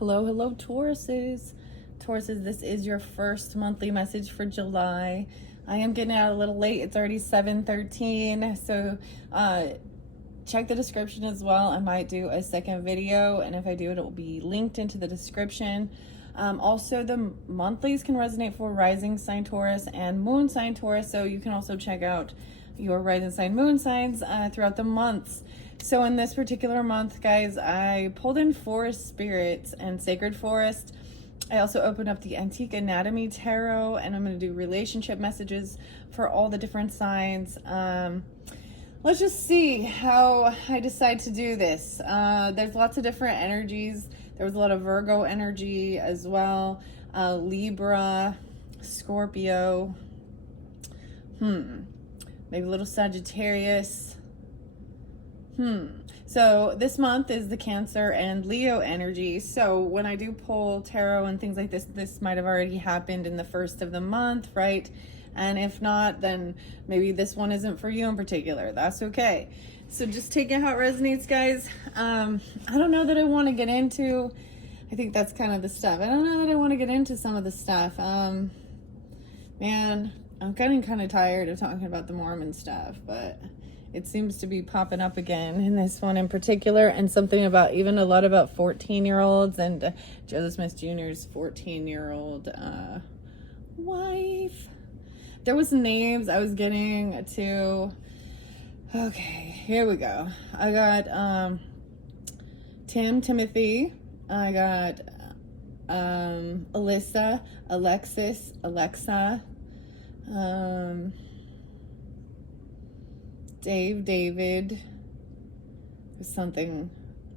Hello, hello, Tauruses. Tauruses, this is your first monthly message for July. I am getting out a little late. It's already 7:13. So check the description as well. I might do a second video, and if I do, it will be linked into the description. Also, the monthlies can resonate for rising sign Taurus and moon sign Taurus. So you can also check out your rising sign, moon signs throughout the months. So in this particular month, guys, I pulled in forest spirits and sacred forest. I also opened up the Antique Anatomy Tarot, and I'm going to do relationship messages for all the different signs. Let's just see how I decide to do this. There's lots of different energies. There was a lot of Virgo energy as well. Libra, Scorpio, maybe a little Sagittarius. So this month is the Cancer and Leo energy. So when I do pull tarot and things like this might have already happened in the first of the month, right? And if not, then maybe this one isn't for you in particular. That's okay. So just take it how it resonates, guys. I don't know that I want to get into, I think that's kind of the stuff. I don't know that I want to get into some of the stuff. Man, I'm getting kind of tired of talking about the Mormon stuff, but it seems to be popping up again in this one in particular, and something about even a lot about 14-year-olds and Joseph Smith Jr.'s 14-year-old wife. There was names I was getting to. Okay, here we go. I got Timothy. I got Alyssa, Alexis, Alexa, David, something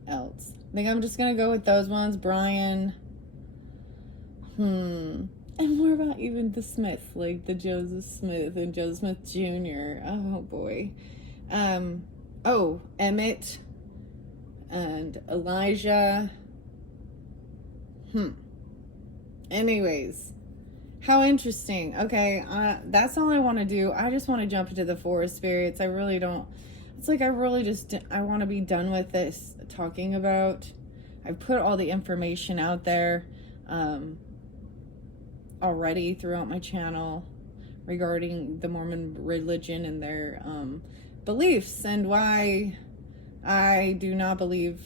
else. I think I'm just gonna go with those ones. Brian. And more about even the Smith, like the Joseph Smith and Joseph Smith Jr. Oh boy. Emmett and Elijah. Anyways, how interesting. Okay, that's all I want to do. I just want to jump into the forest spirits. I really don't. It's like I want to be done with this talking about. I've put all the information out there already throughout my channel regarding the Mormon religion and their beliefs, and why I do not believe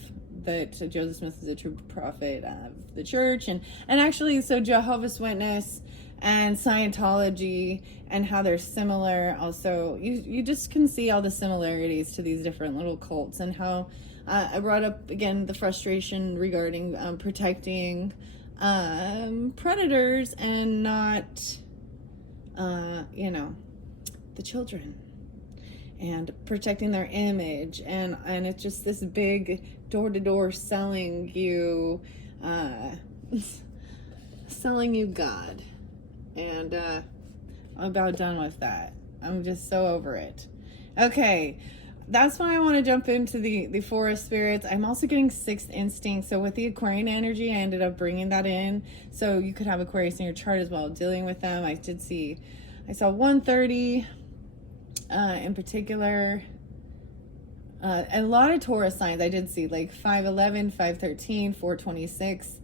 that Joseph Smith is a true prophet of the church, and actually, so Jehovah's Witness and Scientology and how they're similar. Also, you just can see all the similarities to these different little cults, and how I brought up again the frustration regarding protecting predators and not the children, and protecting their image, and it's just this big door-to-door selling you God. And I'm about done with that. I'm just so over it. Okay, that's why I want to jump into the forest spirits. I'm also getting sixth instinct. So with the Aquarian energy, I ended up bringing that in. So you could have Aquarius in your chart as well, dealing with them. I saw 130 in particular. And a lot of Taurus signs I did see, like 511, 513, 426.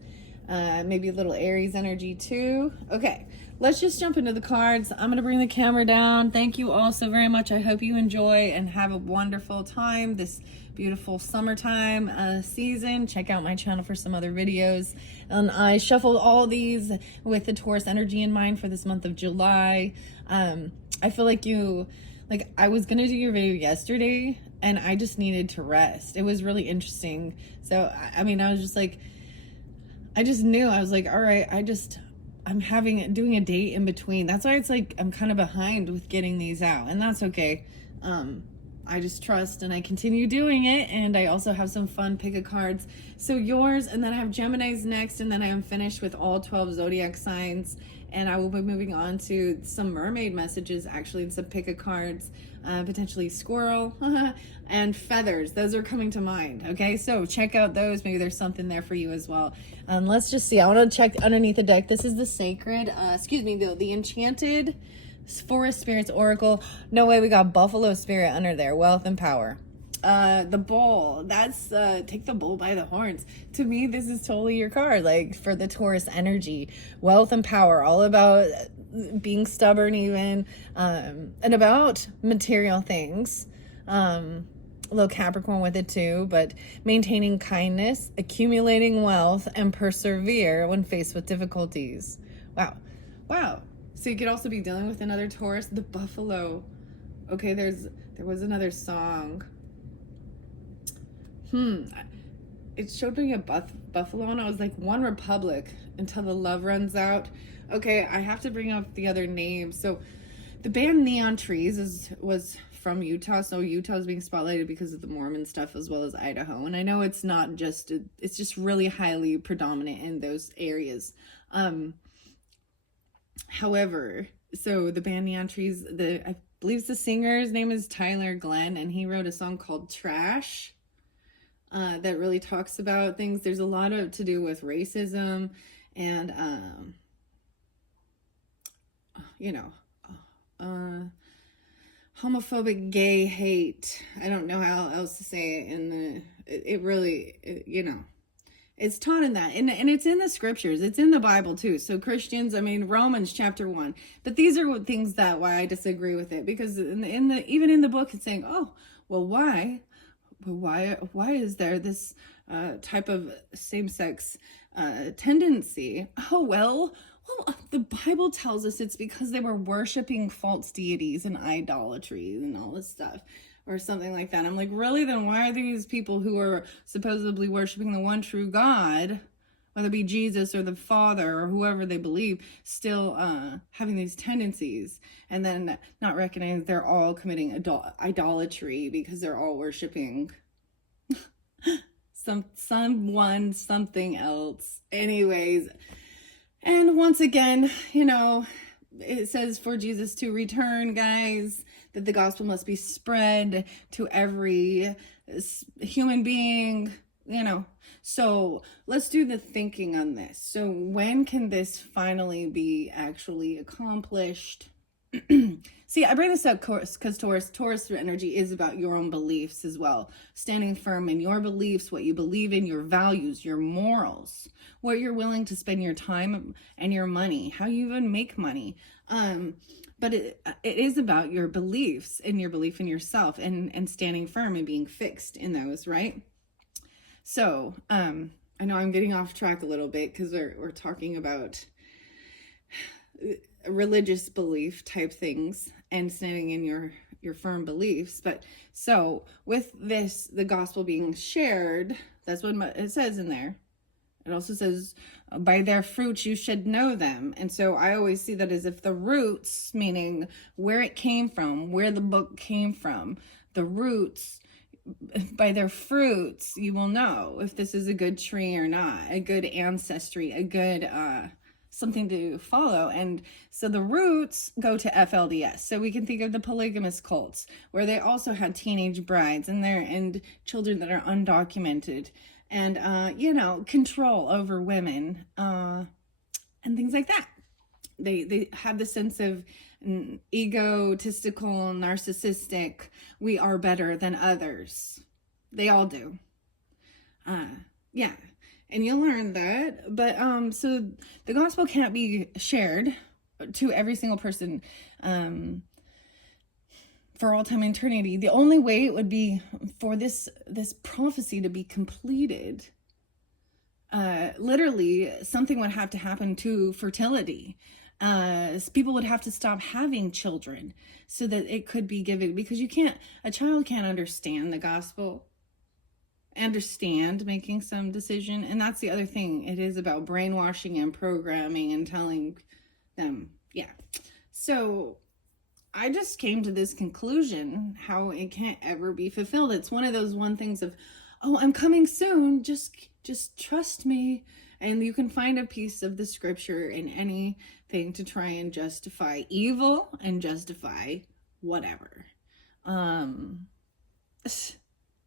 Maybe a little Aries energy too. Okay, let's just jump into the cards. I'm going to bring the camera down. Thank you all so very much. I hope you enjoy and have a wonderful time this beautiful summertime season. Check out my channel for some other videos. And I shuffled all these with the Taurus energy in mind for this month of July. I feel like I was going to do your video yesterday, and I just needed to rest. It was really interesting. So, I mean, I was just like, I just knew. I was like, all right, I'm doing a date in between. That's why it's like I'm kind of behind with getting these out, and that's okay. I just trust, and I continue doing it, and I also have some fun pick a cards. So yours, and then I have Gemini's next, and then I am finished with all 12 zodiac signs, and I will be moving on to some mermaid messages, actually, and some pick a cards, potentially squirrel, and feathers. Those are coming to mind. Okay, so check out those. Maybe there's something there for you as well. Let's just see. I want to check underneath the deck. This is the sacred, the enchanted Forest Spirits Oracle. No way, we got Buffalo Spirit under there. Wealth and power. The bull, that's take the bull by the horns. To me, this is totally your card, like for the Taurus energy, wealth and power, all about being stubborn even, and about material things. A little Capricorn with it too, but maintaining kindness, accumulating wealth, and persevere when faced with difficulties. Wow. So you could also be dealing with another Taurus, the buffalo. Okay, there was another song. It showed me a buffalo, and I was like, One Republic, until the love runs out. Okay, I have to bring up the other names. So the band Neon Trees was from Utah. So Utah is being spotlighted because of the Mormon stuff, as well as Idaho. And I know it's not just, it's just really highly predominant in those areas. However, so the band Neon Trees, I believe the singer's name is Tyler Glenn, and he wrote a song called Trash that really talks about things. There's a lot of to do with racism and, homophobic gay hate. I don't know how else to say it. It really, it's taught in that, and it's in the scriptures. It's in the Bible too. So Christians, Romans chapter 1. But these are things that why I disagree with it, because even in the book it's saying, oh, well, why is there this type of same-sex tendency? Well, the Bible tells us it's because they were worshiping false deities and idolatry and all this stuff, or something like that. I'm like, really? Then why are these people who are supposedly worshiping the one true God, whether it be Jesus or the Father or whoever they believe, still having these tendencies, and then not recognizing they're all committing idolatry because they're all worshiping someone, something else. Anyways, and once again, it says for Jesus to return, guys, that the gospel must be spread to every human being, So let's do the thinking on this. So when can this finally be actually accomplished? See, I bring this up because Taurus energy is about your own beliefs as well. Standing firm in your beliefs, what you believe in, your values, your morals, what you're willing to spend your time and your money, how you even make money. But it is about your beliefs and your belief in yourself, and standing firm and being fixed in those, right? So, I know I'm getting off track a little bit because we're talking about religious belief type things and standing in your firm beliefs. But so with this, the gospel being shared, that's what it says in there. It also says, by their fruits you should know them. And so I always see that as if the roots, meaning where it came from, where the book came from, the roots, by their fruits you will know if this is a good tree or not, a good ancestry, a good something to follow. And so the roots go to FLDS. So we can think of the polygamous cults, where they also had teenage brides and children that are undocumented, and control over women, and things like that. They have the sense of egotistical, narcissistic, we are better than others. They all do. Yeah. And you'll learn that. But so the gospel can't be shared to every single person for all time and eternity. The only way it would be for this prophecy to be completed, literally something would have to happen to fertility. People would have to stop having children so that it could be given, because a child can't understand the gospel, understand making some decision. And that's the other thing. It is about brainwashing and programming and telling them, yeah. So I just came to this conclusion, how it can't ever be fulfilled. It's one of those things of, oh, I'm coming soon, just trust me. And you can find a piece of the scripture in anything to try and justify evil and justify whatever. And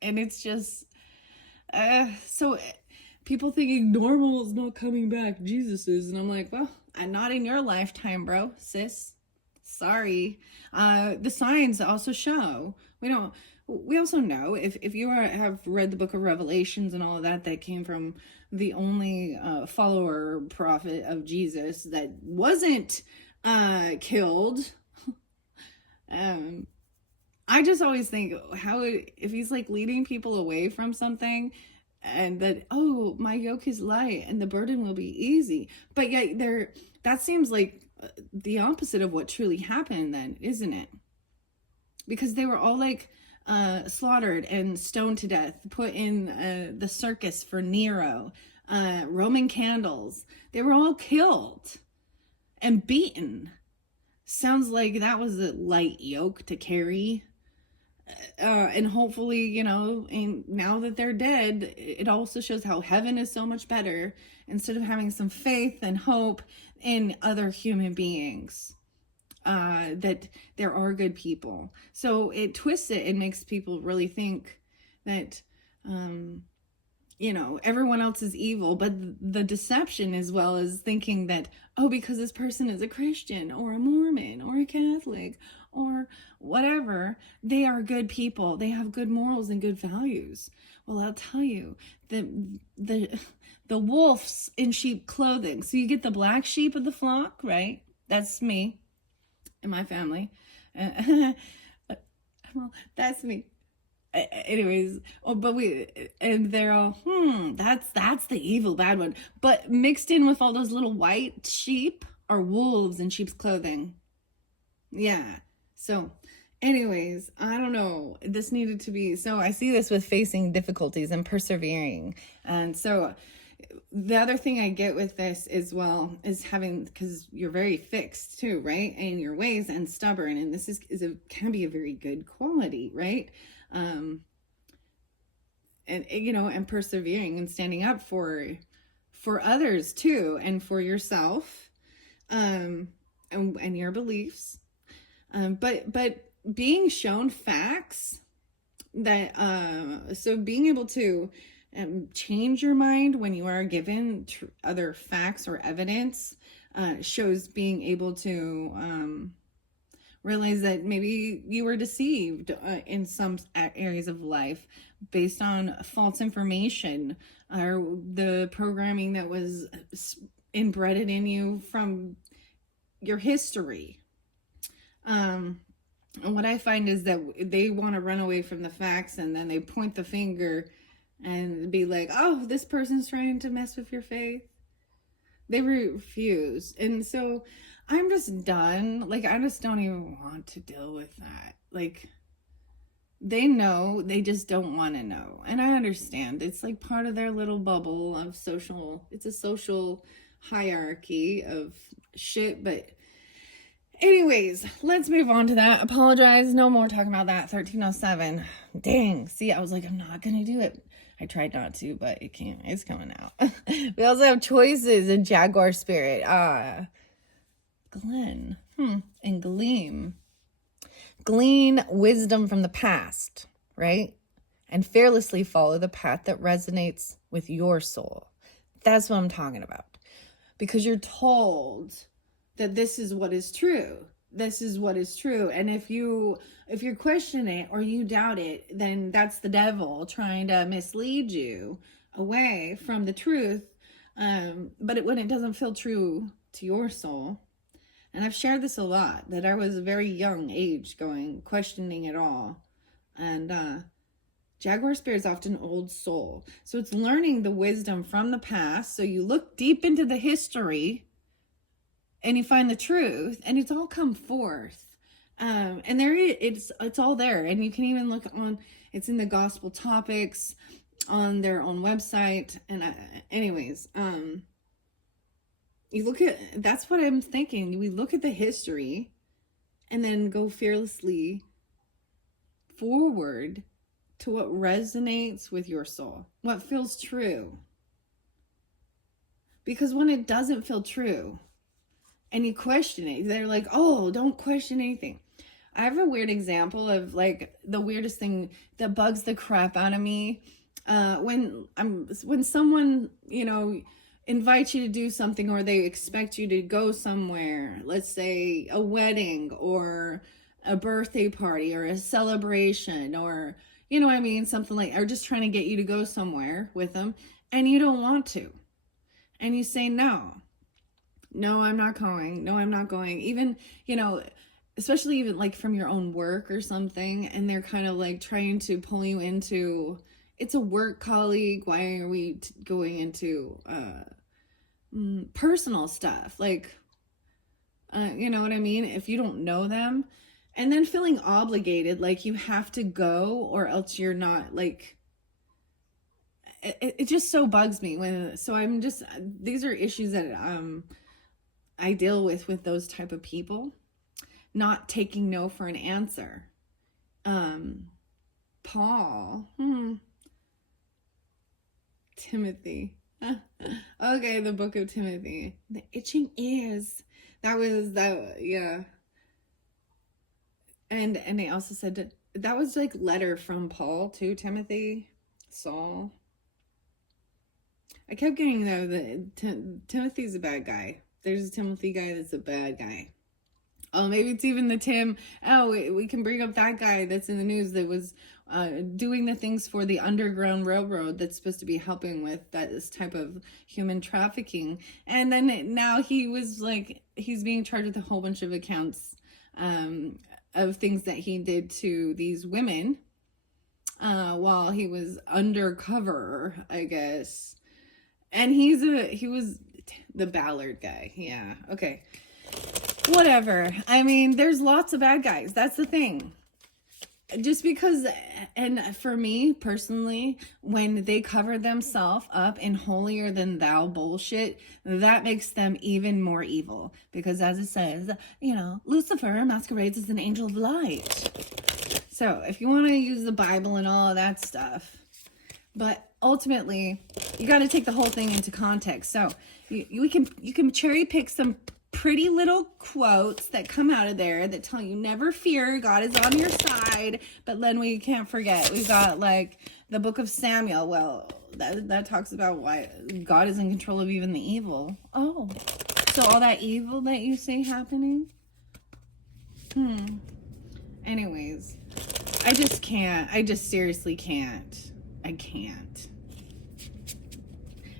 it's just, so people thinking normal is not coming back, Jesus is. And I'm like, well, not in your lifetime, bro, sis. Sorry. The signs also show, we also know, if you have read the book of Revelations and all of that, that came from the only follower prophet of Jesus that wasn't killed. I just always think, if he's like leading people away from something, and that, oh, my yoke is light and the burden will be easy, but yet that seems like the opposite of what truly happened then, isn't it? Because they were all like slaughtered and stoned to death, put in the circus for Nero, Roman candles. They were all killed and beaten. Sounds like that was a light yoke to carry. And hopefully, you know, and now that they're dead, it also shows how heaven is so much better, instead of having some faith and hope in other human beings, that there are good people. So it twists it and makes people really think that, you know, everyone else is evil. But the deception, as well as thinking that, oh, because this person is a Christian or a Mormon or a Catholic or whatever, they are good people. They have good morals and good values. Well, I'll tell you, the wolves in sheep clothing. So you get the black sheep of the flock, right? That's me and my family. Well, that's me. Anyways, but they're all, that's the evil bad one. But mixed in with all those little white sheep are wolves in sheep's clothing. Yeah. So anyways, I don't know. This needed to be, so I see this with facing difficulties and persevering. And so the other thing I get with this as well is having, because you're very fixed too, right? In your ways and stubborn. And this can be a very good quality, right? And you know, and persevering and standing up for others too, and for yourself, and your beliefs. But being shown facts that, so being able to change your mind when you are given other facts or evidence, shows being able to realize that maybe you were deceived in some areas of life based on false information, or the programming that was inbred in you from your history. And what I find is that they want to run away from the facts, and then they point the finger and be like, oh, this person's trying to mess with your faith. They refuse. And so I'm just done. Like, I just don't even want to deal with that. Like, they know, they just don't want to know. And I understand. It's like part of their little bubble of it's a social hierarchy of shit. But anyways, let's move on to that. Apologize. No more talking about that. 1307. Dang. See, I was like, I'm not going to do it. I tried not to, but it can't. It's coming out. We also have choices in Jaguar Spirit. Glen. And Gleam. Glean wisdom from the past, right? And fearlessly follow the path that resonates with your soul. That's what I'm talking about. Because you're told that this is what is true. This is what is true. And if you question it or you doubt it, then that's the devil trying to mislead you away from the truth. But when it doesn't feel true to your soul. And I've shared this a lot, that I was a very young age questioning it all. And Jaguar Spirit is often old soul. So it's learning the wisdom from the past. So you look deep into the history and you find the truth, and it's all come forth. And it's all there. And you can even look it's in the gospel topics on their own website. And anyways, you look at, that's what I'm thinking. We look at the history and then go fearlessly forward to what resonates with your soul, what feels true. Because when it doesn't feel true and you question it, they're like, oh, don't question anything. I have a weird example of like the weirdest thing that bugs the crap out of me. When someone, you know, invite you to do something, or they expect you to go somewhere, let's say a wedding or a birthday party or a celebration, or you know what I mean, something like, or just trying to get you to go somewhere with them, and you don't want to, and you say no, I'm not going, no, I'm not going, even, you know, especially even like from your own work or something, and they're kind of like trying to pull you into, it's a work colleague, why are we going into personal stuff, like you know what I mean, if you don't know them, and then feeling obligated like you have to go or else you're not, like it just so bugs me when, so I'm just, these are issues that I deal with those type of people, not taking no for an answer. Paul, Timothy. Okay, the book of Timothy. The itching ears. That was that, yeah. And they also said that was like letter from Paul to Timothy, Saul. I kept getting though that Timothy's a bad guy. There's a Timothy guy that's a bad guy. Oh, maybe it's even the Tim. Oh, we can bring up that guy that's in the news that was doing the things for the Underground Railroad that's supposed to be helping with this type of human trafficking. And then now he was like, he's being charged with a whole bunch of accounts of things that he did to these women while he was undercover, I guess. And he was the Ballard guy. Yeah, okay. Whatever. I mean, there's lots of bad guys. That's the thing. Just because, and for me personally, when they cover themselves up in holier than thou bullshit, that makes them even more evil. Because as it says, you know, Lucifer masquerades as an angel of light. So if you want to use the Bible and all of that stuff, but ultimately, you got to take the whole thing into context. So you can cherry pick some pretty little quotes that come out of there that tell you never fear, God is on your side. But then we can't forget, we've got like the book of Samuel. Well, that talks about why God is in control of even the evil. Oh, so all that evil that you see happening? Anyways, I just can't. I just seriously can't. I can't.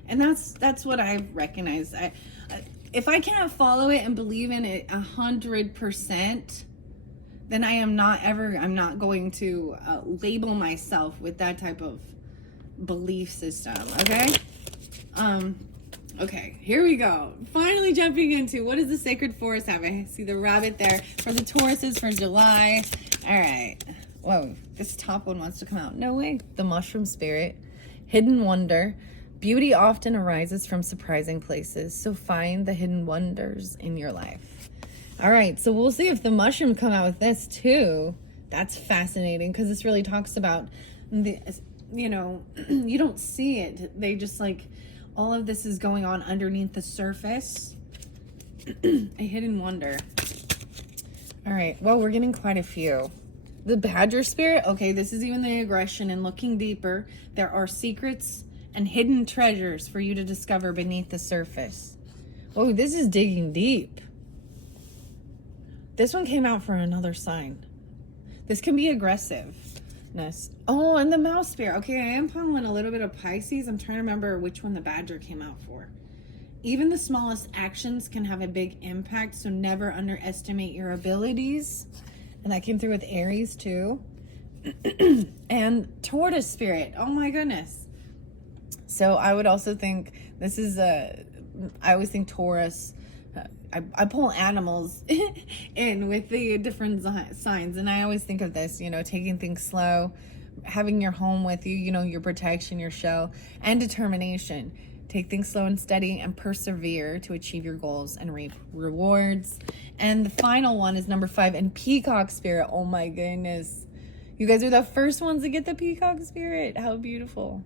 And that's what I've recognized. If I can't follow it and believe in it 100%, then I'm not going to label myself with that type of belief system. Okay. Okay, here we go. Finally jumping into, what does the sacred forest have? I see the rabbit there for the Tauruses for July. All right. Whoa, this top one wants to come out. No way. The mushroom spirit, hidden wonder. Beauty often arises from surprising places, so find the hidden wonders in your life. All right, so we'll see if the mushroom come out with this too. That's fascinating because this really talks about the, you know, you don't see it. They just like, all of this is going on underneath the surface. A hidden wonder. All right, well, we're getting quite a few. The badger spirit. Okay, this is even the aggression and looking deeper. There are secrets and hidden treasures for you to discover beneath the surface. Oh, this is digging deep. This one came out for another sign. This can be aggressiveness. Oh, and the mouse spirit. Okay, I am pulling a little bit of Pisces. I'm trying to remember which one the badger came out for. Even the smallest actions can have a big impact, so never underestimate your abilities. And that came through with Aries too. And Taurus spirit. Oh my goodness. So I would also think this is I always think Taurus, I pull animals in with the different signs, and I always think of this, you know, taking things slow, having your home with you, you know, your protection, your shell, and determination. Take things slow and steady and persevere to achieve your goals and reap rewards. And the final one is number 5, and peacock spirit. Oh my goodness. You guys are the first ones to get the peacock spirit. How beautiful.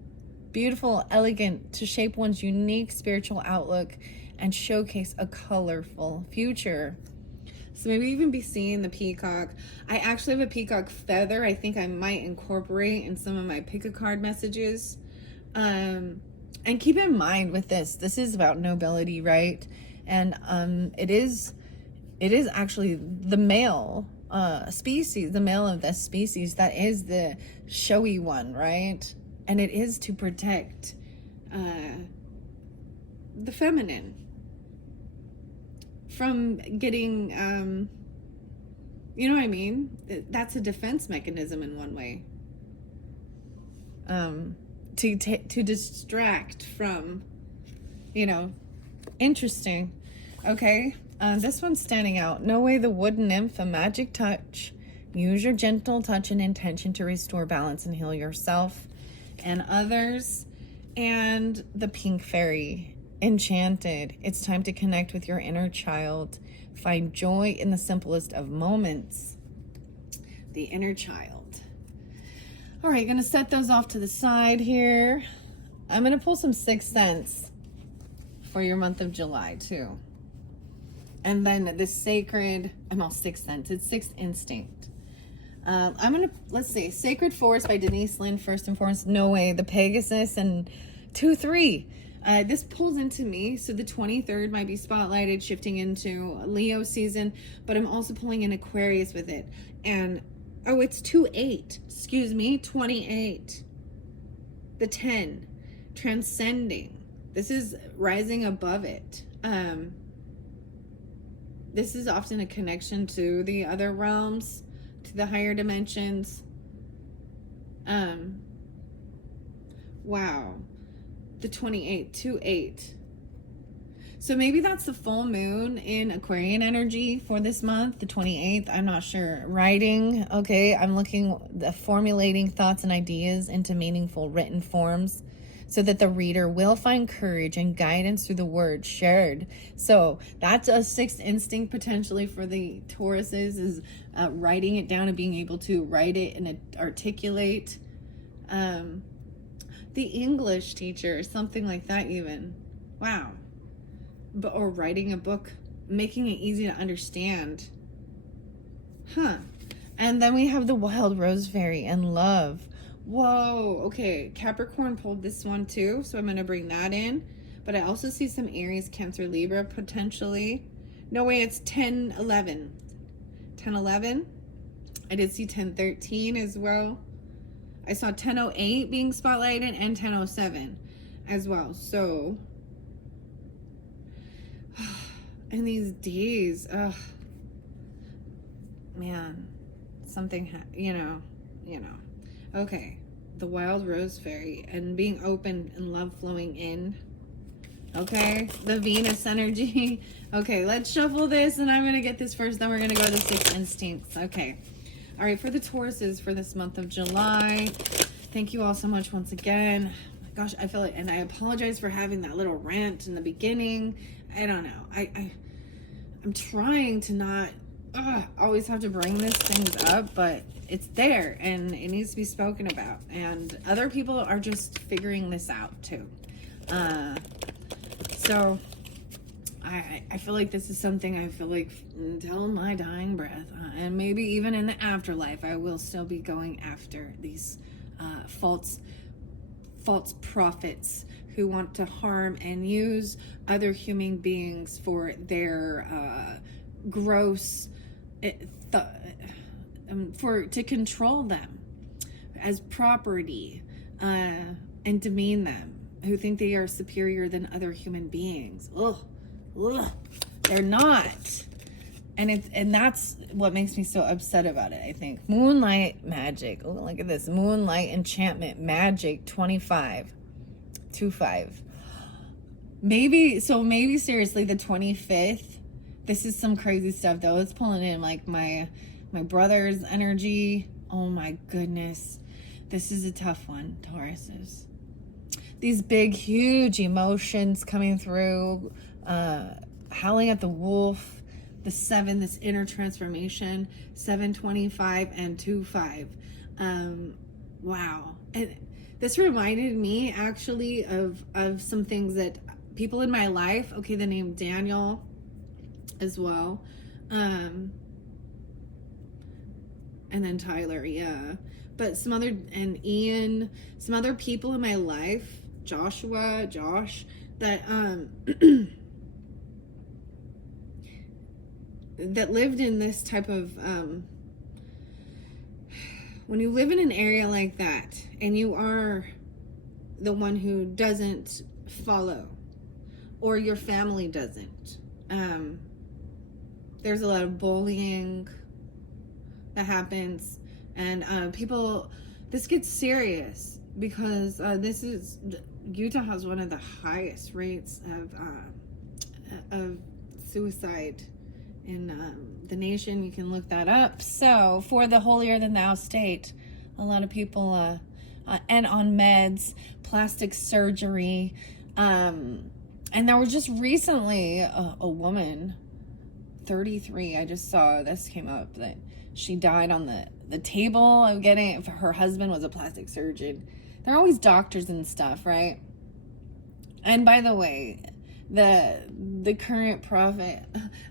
Beautiful, elegant, to shape one's unique spiritual outlook and showcase a colorful future. So maybe even be seeing the peacock. I actually have a peacock feather. I think I might incorporate in some of my pick a card messages. And keep in mind with this is about nobility, right? And it is actually the male species, the male of this species, that is the showy one, right? And it is to protect the feminine from getting, you know what I mean? That's a defense mechanism in one way. To distract from, interesting. Okay. This one's standing out. No way the wood nymph, a magic touch. Use your gentle touch and intention to restore balance and heal yourself and others. And the pink fairy, enchanted. It's time to connect with your inner child. Find joy in the simplest of moments. The inner child. All right, going to set those off to the side here. I'm going to pull some Sixth Sense for your month of July too. And then the sacred, I'm all Sixth Sense, it's Sixth Instinct. I'm going to, let's see, Sacred Forest by Denise Lynn, first and foremost. No way, the Pegasus, and 2-3. This pulls into me, so the 23rd might be spotlighted, shifting into Leo season, but I'm also pulling in Aquarius with it. And, oh, it's 2-8, excuse me, 28. The 10, transcending. This is rising above it. This is often a connection to the other realms, to the higher dimensions. Wow. The 28, 2-8. So maybe that's the full moon in Aquarian energy for this month, the 28th. I'm not sure. Writing, okay. I'm formulating thoughts and ideas into meaningful written forms, so that the reader will find courage and guidance through the words shared. So that's a Sixth Instinct potentially for the Tauruses, is writing it down and being able to write it and articulate. The English teacher, something like that even. Wow. Or writing a book, making it easy to understand. Huh. And then we have the Wild Rose Fairy and love. Whoa, okay, Capricorn pulled this one too, so I'm going to bring that in. But I also see some Aries, Cancer, Libra potentially. No way, it's 10-11. 10-11. I did see 10-13 as well. I saw 10-08 being spotlighted and 10-07 as well. So, in these days, man, something, Okay, the Wild Rose Fairy and being open and love flowing in. Okay, the Venus energy. Okay, let's shuffle this, and I'm going to get this first, then we're going to go to Sixth Instincts. Okay, all right, for the Tauruses for this month of July, thank you all so much once again. Oh my gosh, I feel like, and I apologize for having that little rant in the beginning. I don't know. I'm trying to not always have to bring these things up, but it's there and it needs to be spoken about, and other people are just figuring this out too. So I feel like this is something I feel like until my dying breath, and maybe even in the afterlife, I will still be going after these false prophets who want to harm and use other human beings for their gross to control them as property, and demean them, who think they are superior than other human beings. Ugh, they're not. And that's what makes me so upset about it, I think. Moonlight magic. Oh, look at this. Moonlight enchantment magic 25. 25. Maybe seriously the 25th. This is some crazy stuff though. It's pulling in like my brother's energy. Oh my goodness. This is a tough one, Tauruses. These big, huge emotions coming through. Howling at the wolf. The 7, this inner transformation. 725 and 25. Wow. And this reminded me actually of some things that people in my life. Okay, the name Daniel as well. And then Tyler, yeah. But and Ian, some other people in my life, Josh, that that lived in this type of when you live in an area like that and you are the one who doesn't follow, or your family doesn't, there's a lot of bullying that happens, and this gets serious because Utah has one of the highest rates of suicide in the nation. You can look that up. So for the holier than thou state, a lot of people and on meds, plastic surgery, and there was just recently a woman, 33, I just saw this came up, that she died on the table of getting it. Her husband was a plastic surgeon. They're always doctors and stuff, right? And by the way, the current prophet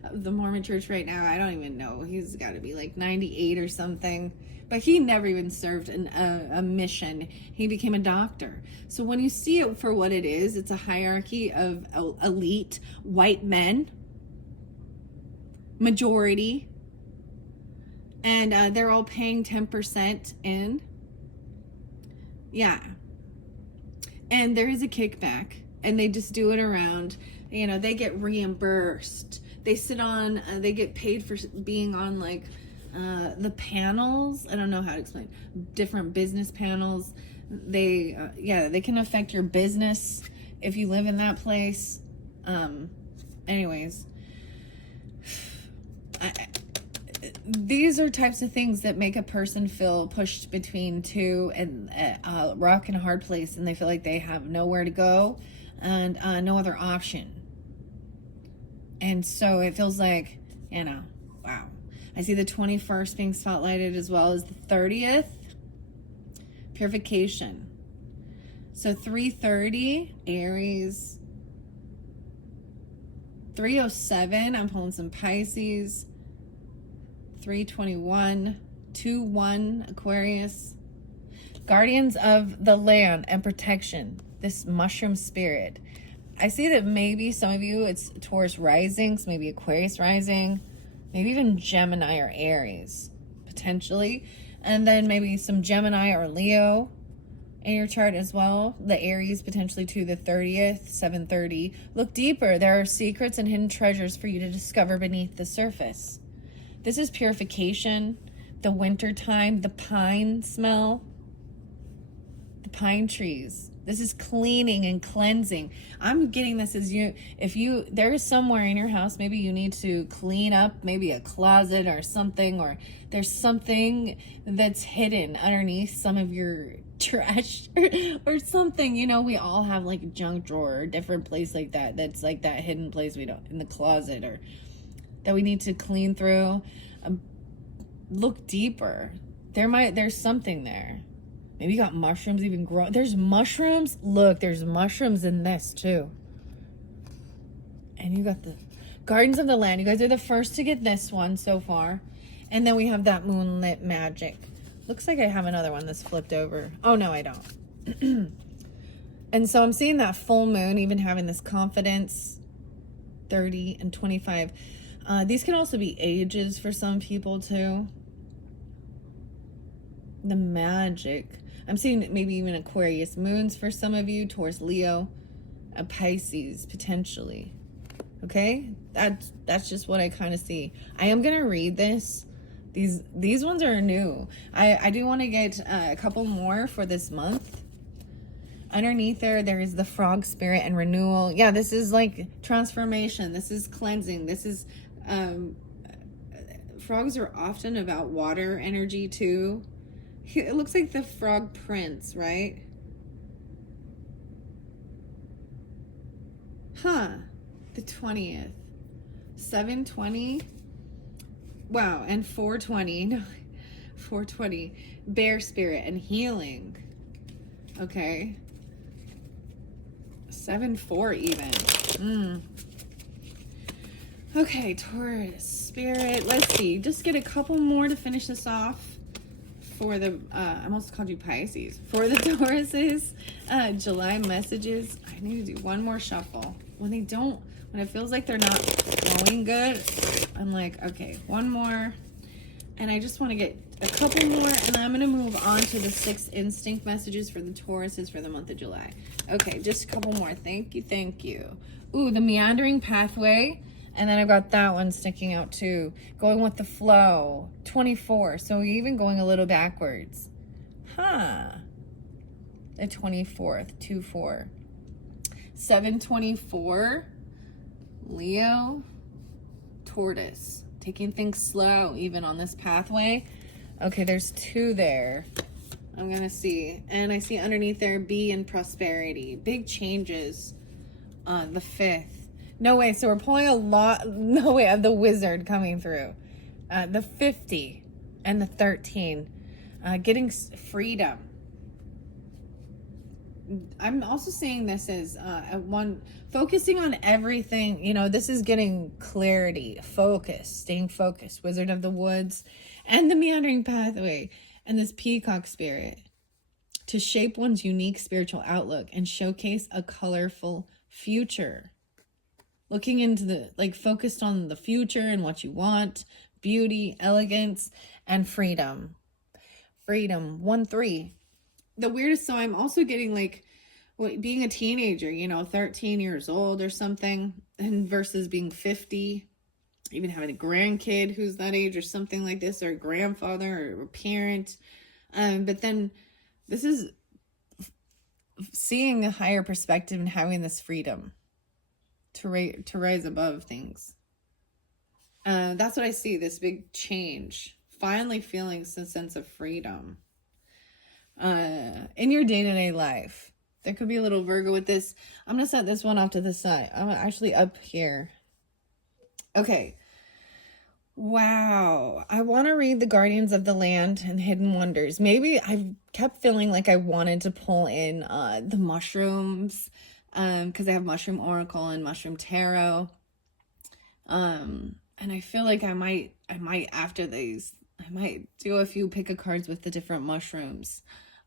of the Mormon church right now, I don't even know, he's got to be like 98 or something, but he never even served a mission. He became a doctor. So when you see it for what it is, it's a hierarchy of elite white men, majority, and they're all paying 10% in. Yeah. And there is a kickback, and they just do it around, they get reimbursed. They sit on, they get paid for being on like the panels. I don't know how to explain. Different business panels. They can affect your business if you live in that place. Anyways, these are types of things that make a person feel pushed between two and a rock and a hard place, and they feel like they have nowhere to go and no other option. And so it feels like, wow. I see the 21st being spotlighted as well as the 30th. Purification. So 330, Aries. 307, I'm pulling some Pisces. 321, 2-1, Aquarius. Guardians of the land and protection. This mushroom spirit. I see that maybe some of you, it's Taurus risings, maybe Aquarius rising, maybe even Gemini or Aries, potentially. And then maybe some Gemini or Leo in your chart as well. The Aries potentially to the 30th, 7:30. Look deeper. There are secrets and hidden treasures for you to discover beneath the surface. This is purification, the winter time, the pine smell, the pine trees. This is cleaning and cleansing. I'm getting this as there is somewhere in your house, maybe you need to clean up, maybe a closet or something, or there's something that's hidden underneath some of your trash or something. We all have like a junk drawer or a different place like that. That's like that hidden place we don't, in the closet, or that we need to clean through. Look deeper. There's something there. Maybe you got mushrooms even growing. There's mushrooms. Look, there's mushrooms in this too. And you got the Gardens of the Land. You guys are the first to get this one so far. And then we have that Moonlit Magic. Looks like I have another one that's flipped over. Oh, no, I don't. And so I'm seeing that full moon, even having this confidence, 30 and 25. These can also be ages for some people too. The Magic. I'm seeing maybe even Aquarius moons for some of you, Taurus, Leo, a Pisces potentially. Okay, that's just what I kind of see. I am gonna read this. These ones are new. I do want to get a couple more for this month. Underneath there is the frog spirit and renewal. Yeah, this is like transformation. This is cleansing. This is frogs are often about water energy too. It looks like the frog prince, right? The 20th. 720. Wow, and 420. No, 420. Bear spirit and healing. Okay. 7-4 even. Okay, Taurus spirit. Let's see. Just get a couple more to finish this off. For the, I almost called you Pisces. For the Tauruses, July messages. I need to do one more shuffle. When it feels like they're not going good, I'm like, okay, one more. And I just want to get a couple more, and I'm going to move on to the 6 instinct messages for the Tauruses for the month of July. Okay, just a couple more. Thank you, thank you. Ooh, the meandering pathway. And then I've got that one sticking out too. Going with the flow. 24. So even going a little backwards. Huh. The 24th. 2-4. 724. Leo. Tortoise. Taking things slow even on this pathway. Okay, there's 2 there. I'm gonna see. And I see underneath there B and prosperity. Big changes on the 5th. No way, so we're pulling a lot. No way, of the wizard coming through. The 50 and the 13. Getting freedom. I'm also seeing this as one focusing on everything. You know, this is getting clarity, focus, staying focused. Wizard of the Woods and the meandering pathway and this peacock spirit to shape one's unique spiritual outlook and showcase a colorful future. Looking into the, like, focused on the future and what you want, beauty, elegance, and freedom. Freedom, 1-3. The weirdest, so I'm also getting like, being a teenager, you know, 13 years old or something, and versus being 50, even having a grandkid who's that age or something like this, or a grandfather or a parent. But then this is seeing a higher perspective and having this freedom to rise above things. That's what I see, this big change. Finally feeling some sense of freedom. In your day-to-day life. There could be a little Virgo with this. I'm going to set this one off to the side. I'm actually up here. Okay. Wow. I want to read the Guardians of the Land and Hidden Wonders. Maybe I've kept feeling like I wanted to pull in the mushrooms, because I have Mushroom Oracle and Mushroom Tarot. And I feel like I might after these, I might do a few pick a cards with the different mushrooms,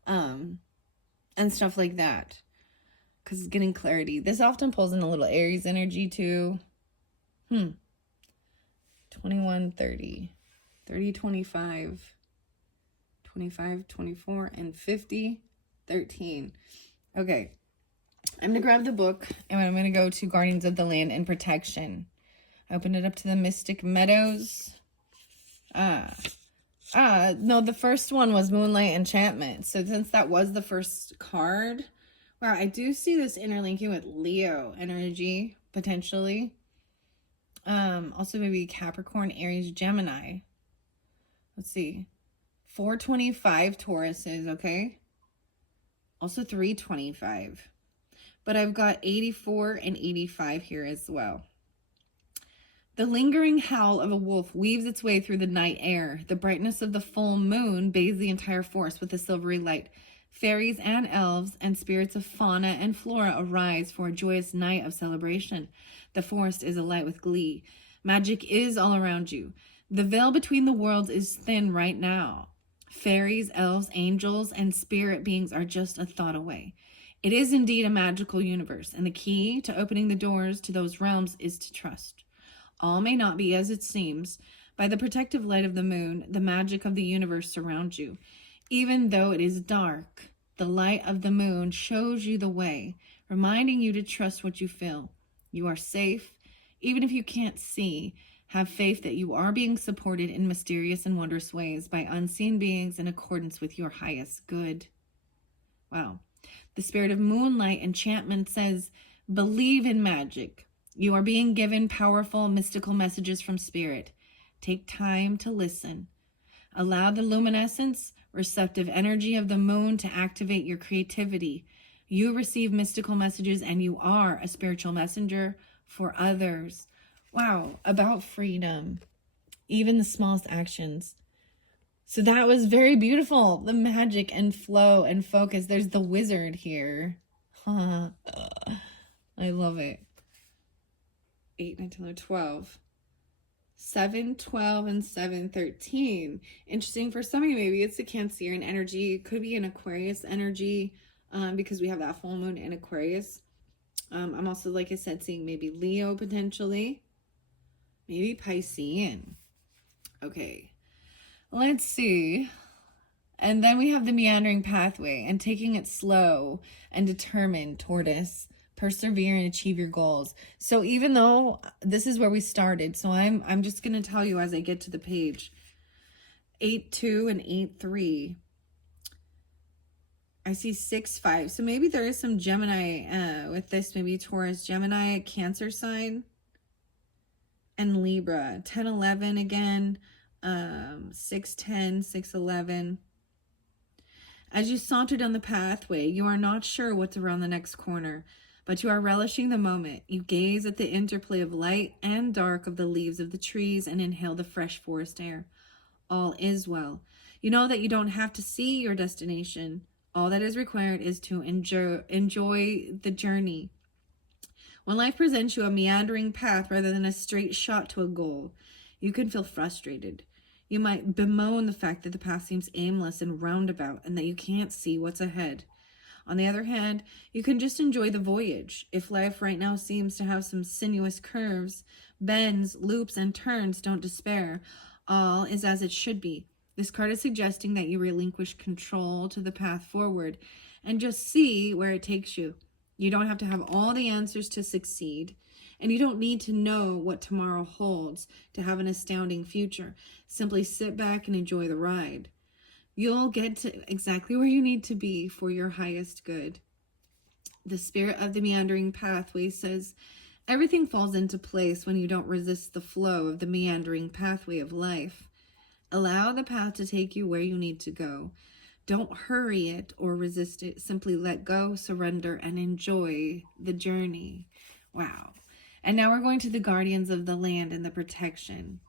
and stuff like that, because it's getting clarity. This often pulls in a little Aries energy too. 21, 30, 30, 25, 25, 24, and 50, 13. Okay. I'm going to grab the book and I'm going to go to Guardians of the Land and Protection. I opened it up to the Mystic Meadows. No, the first one was Moonlight Enchantment. So since that was the first card, wow, I do see this interlinking with Leo energy, potentially. Also maybe Capricorn, Aries, Gemini. Let's see. 425 Tauruses, okay? Also 325. But I've got 84 and 85 here as well. The lingering howl of a wolf weaves its way through the night air. The brightness of the full moon bathes the entire forest with a silvery light. Fairies and elves and spirits of fauna and flora arise for a joyous night of celebration. The forest is alight with glee. Magic is all around you. The veil between the worlds is thin right now. Fairies, elves, angels, and spirit beings are just a thought away. It is indeed a magical universe, and the key to opening the doors to those realms is to trust. All may not be as it seems. By the protective light of the moon, the magic of the universe surrounds you. Even though it is dark, the light of the moon shows you the way, reminding you to trust what you feel. You are safe, even if you can't see. Have faith that you are being supported in mysterious and wondrous ways by unseen beings in accordance with your highest good. Wow. The spirit of Moonlight Enchantment says, believe in magic. You are being given powerful, mystical messages from Spirit. Take time to listen. Allow the luminescence, receptive energy of the moon to activate your creativity. You receive mystical messages and you are a spiritual messenger for others. Wow, about freedom. Even the smallest actions. So that was very beautiful. The magic and flow and focus. There's the wizard here. I love it. 8, 9, 10, 12. 7, 12, and 7, 13. Interesting for some of you, maybe it's a Cancerian energy. It could be an Aquarius energy, because we have that full moon in Aquarius. I'm also, like I said, seeing maybe Leo potentially. Maybe Piscean. Okay. Let's see. And then we have the meandering pathway and taking it slow and determined, Tortoise. Persevere and achieve your goals. So even though this is where we started, so I'm just going to tell you as I get to the page. 8-2 and 8-3. I see 6-5. So maybe there is some Gemini with this, maybe Taurus, Gemini, Cancer sign, and Libra. 10-11 again, 6-10, 6-11. As you saunter down the pathway, you are not sure what's around the next corner, but you are relishing the moment. You gaze at the interplay of light and dark of the leaves of the trees and inhale the fresh forest air. All is well. You know that you don't have to see your destination. All that is required is to enjoy the journey. When life presents you a meandering path rather than a straight shot to a goal, you can feel frustrated. You might bemoan the fact that the path seems aimless and roundabout and that you can't see what's ahead. On the other hand, you can just enjoy the voyage. If life right now seems to have some sinuous curves, bends, loops, and turns, don't despair. All is as it should be. This card is suggesting that you relinquish control to the path forward and just see where it takes you. You don't have to have all the answers to succeed, and you don't need to know what tomorrow holds to have an astounding future. Simply sit back and enjoy the ride. You'll get to exactly where you need to be for your highest good. The spirit of the meandering pathway says, everything falls into place when you don't resist the flow of the meandering pathway of life. Allow the path to take you where you need to go. Don't hurry it or resist it. Simply let go, surrender, and enjoy the journey. Wow. And now we're going to the guardians of the land and the protection.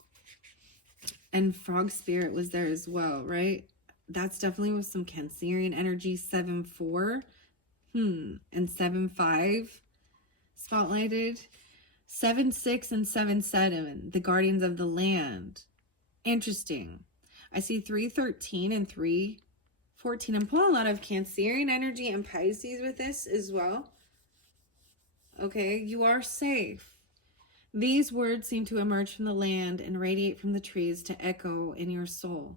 And frog spirit was there as well, right? That's definitely with some Cancerian energy. 7-4. And 7-5 spotlighted. 7-6 and 7-7. The guardians of the land. Interesting. I see 3-13 and 3-14. I'm pulling a lot of Cancerian energy and Pisces with this as well. Okay, you are safe. These words seem to emerge from the land and radiate from the trees to echo in your soul.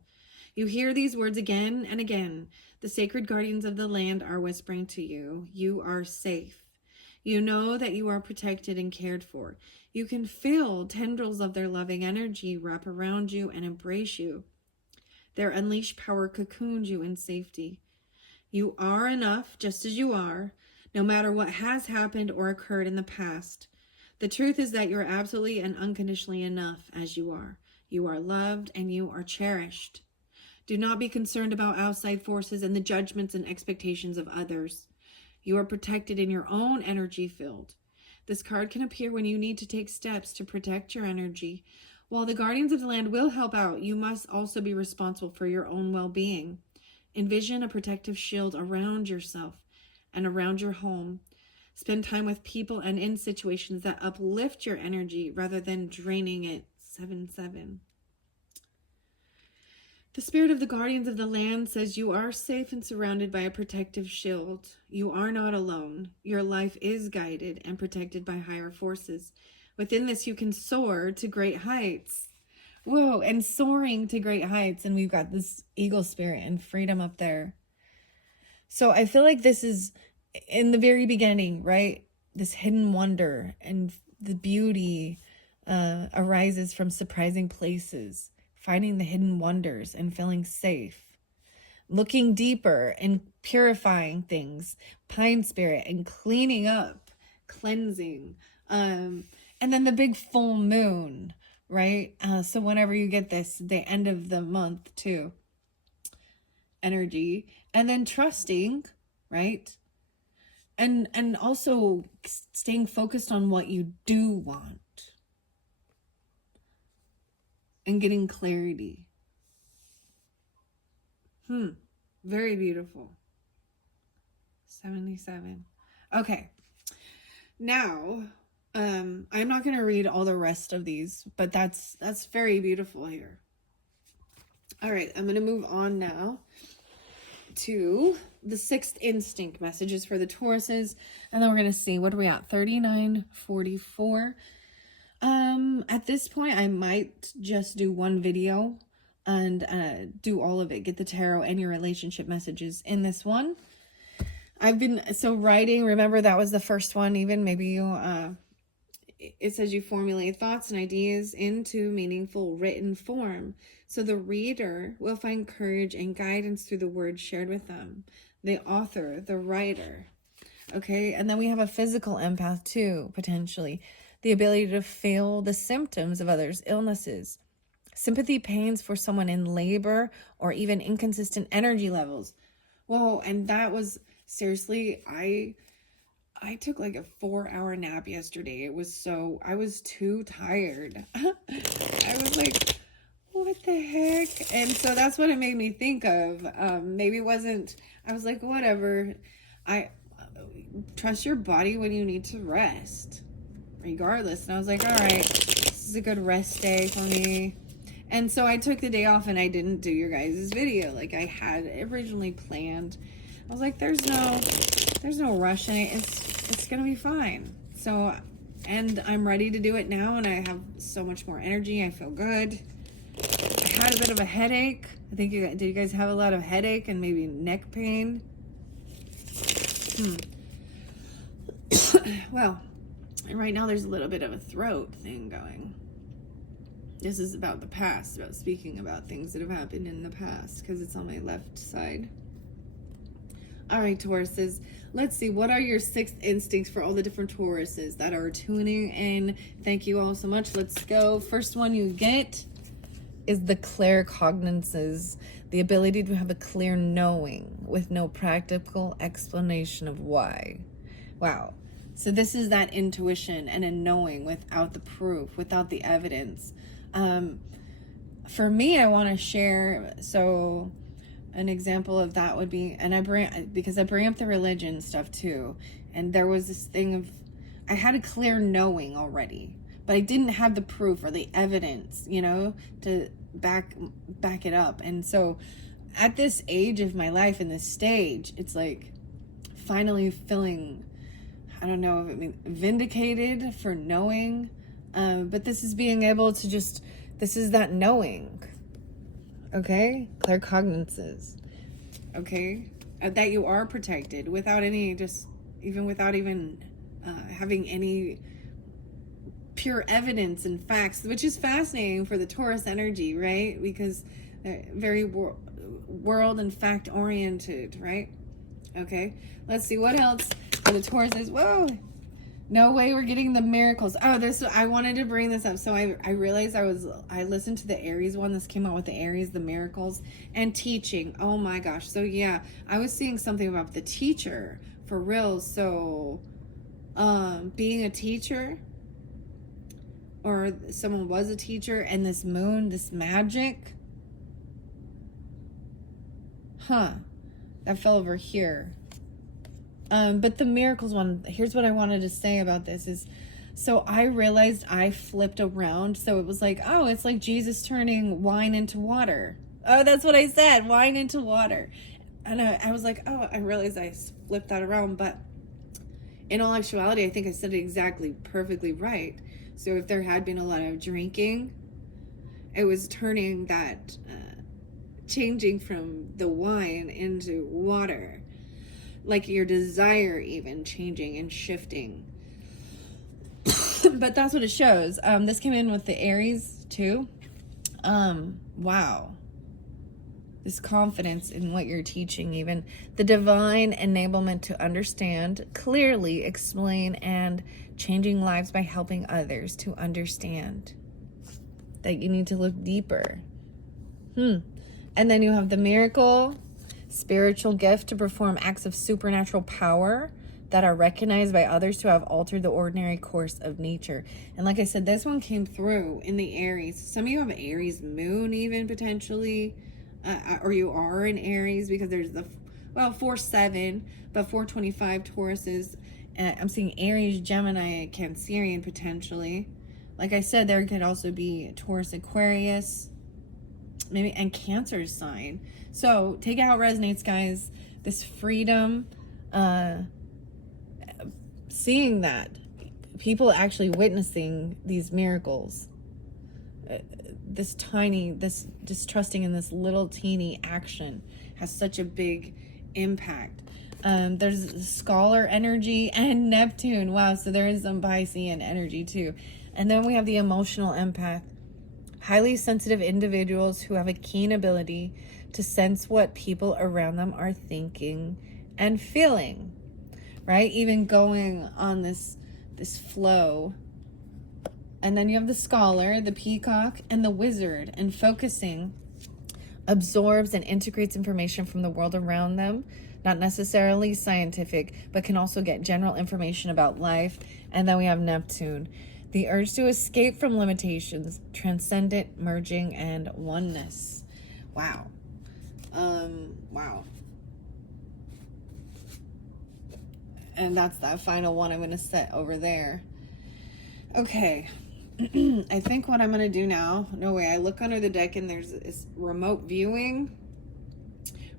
You hear these words again and again. The sacred guardians of the land are whispering to you, you are safe. You know that you are protected and cared for. You can feel tendrils of their loving energy wrap around you and embrace you. Their unleashed power cocoons you in safety. You are enough just as you are, no matter what has happened or occurred in the past. The truth is that you're absolutely and unconditionally enough as you are. You are loved and you are cherished. Do not be concerned about outside forces and the judgments and expectations of others. You are protected in your own energy field. This card can appear when you need to take steps to protect your energy. While the guardians of the land will help out, you must also be responsible for your own well-being. Envision a protective shield around yourself and around your home. Spend time with people and in situations that uplift your energy rather than draining it. 7-7. The spirit of the guardians of the land says you are safe and surrounded by a protective shield. You are not alone. Your life is guided and protected by higher forces. Within this, you can soar to great heights. Whoa, and soaring to great heights. And we've got this eagle spirit and freedom up there. So I feel like this is in the very beginning, right? This hidden wonder and the beauty arises from surprising places. Finding the hidden wonders and feeling safe, looking deeper and purifying things, pine spirit and cleaning up, cleansing, and then the big full moon, right? So whenever you get this, the end of the month too, energy, and then trusting, right? And also staying focused on what you do want. And getting clarity. Very beautiful. 77. Okay. Now, I'm not going to read all the rest of these, but that's very beautiful here. All right, I'm going to move on now to the sixth instinct messages for the Tauruses, and then we're going to see, what are we at? 39:44. At this point, I might just do one video and do all of it. Get the tarot and your relationship messages in this one. I've been, so writing, remember that was the first one, even maybe you, it says you formulate thoughts and ideas into meaningful written form. So the reader will find courage and guidance through the words shared with them. The author, the writer. Okay, and then we have a physical empath too, potentially. The ability to feel the symptoms of others' illnesses. Sympathy pains for someone in labor or even inconsistent energy levels. Whoa, and that was, seriously, I took like a 4-hour nap yesterday. I was too tired. I was like, what the heck? And so that's what it made me think of. Maybe it wasn't, I was like, whatever. Trust your body when you need to rest, regardless. And I was like, all right, this is a good rest day for me. And so I took the day off and I didn't do your guys' video like I had originally planned. I was like, there's no rush in it. It's gonna be fine. So, and I'm ready to do it now, and I have so much more energy. I feel good. I had a bit of a headache. I think did you guys have a lot of headache and maybe neck pain? Well, right now there's a little bit of a throat thing going. This is about the past, about speaking about things that have happened in the past, because it's on my left side. All right, Tauruses, let's see. What are your sixth instincts for all the different Tauruses that are tuning in? Thank you all so much. Let's go. First one you get is the claircognizance, the ability to have a clear knowing with no practical explanation of why. Wow. So this is that intuition and a knowing without the proof, without the evidence. For me, I want to share, so an example of that would be, and because I bring up the religion stuff too, and there was this thing of, I had a clear knowing already, but I didn't have the proof or the evidence, to back it up. And so at this age of my life, in this stage, it's like finally feeling, I don't know if it means vindicated for knowing, but this is being able to this is that knowing, okay? Claircognizance, okay? That you are protected without any, without even having any pure evidence and facts, which is fascinating for the Taurus energy, right? Because they're very world and fact oriented, right? Okay, let's see what else for the Taurus is. Whoa, no way we're getting the miracles. Oh, I wanted to bring this up. So I realized I listened to the Aries one. This came out with the Aries, the miracles and teaching. Oh my gosh. So yeah, I was seeing something about the teacher for real. So being a teacher, or someone was a teacher, and this moon, this magic, that fell over here. But the miracles one, here's what I wanted to say about this is, so I realized I flipped around. So it was like, oh, it's like Jesus turning wine into water. Oh, that's what I said, wine into water. And I was like, oh, I realized I flipped that around. But in all actuality, I think I said it exactly perfectly right. So if there had been a lot of drinking, it was turning that, changing from the wine into water. Like your desire even changing and shifting. But that's what it shows. This came in with the Aries too. Wow. This confidence in what you're teaching, even the divine enablement to understand, clearly explain, and changing lives by helping others to understand. That you need to look deeper. And then you have the miracle, spiritual gift to perform acts of supernatural power that are recognized by others to have altered the ordinary course of nature. And like I said, this one came through in the Aries. Some of you have an Aries moon even potentially, or you are in Aries, because there's 4-7, but 4-25 Tauruses. I'm seeing Aries, Gemini, Cancerian potentially. Like I said, there could also be Taurus, Aquarius, maybe, and Cancer sign. So take it how it resonates, guys. This freedom, seeing that people actually witnessing these miracles, this just trusting in this little teeny action has such a big impact. There's scholar energy and Neptune. Wow, so there is some Piscean energy too. And then we have the emotional empath. Highly sensitive individuals who have a keen ability to sense what people around them are thinking and feeling, right? Even going on this flow. And then you have the scholar, the peacock, and the wizard. And focusing absorbs and integrates information from the world around them, not necessarily scientific, but can also get general information about life. And then we have Neptune, the urge to escape from limitations, transcendent, merging, and oneness. Wow. Wow. And that's that final one I'm going to set over there. Okay. I think what I'm going to do now, I look under the deck and there's this remote viewing.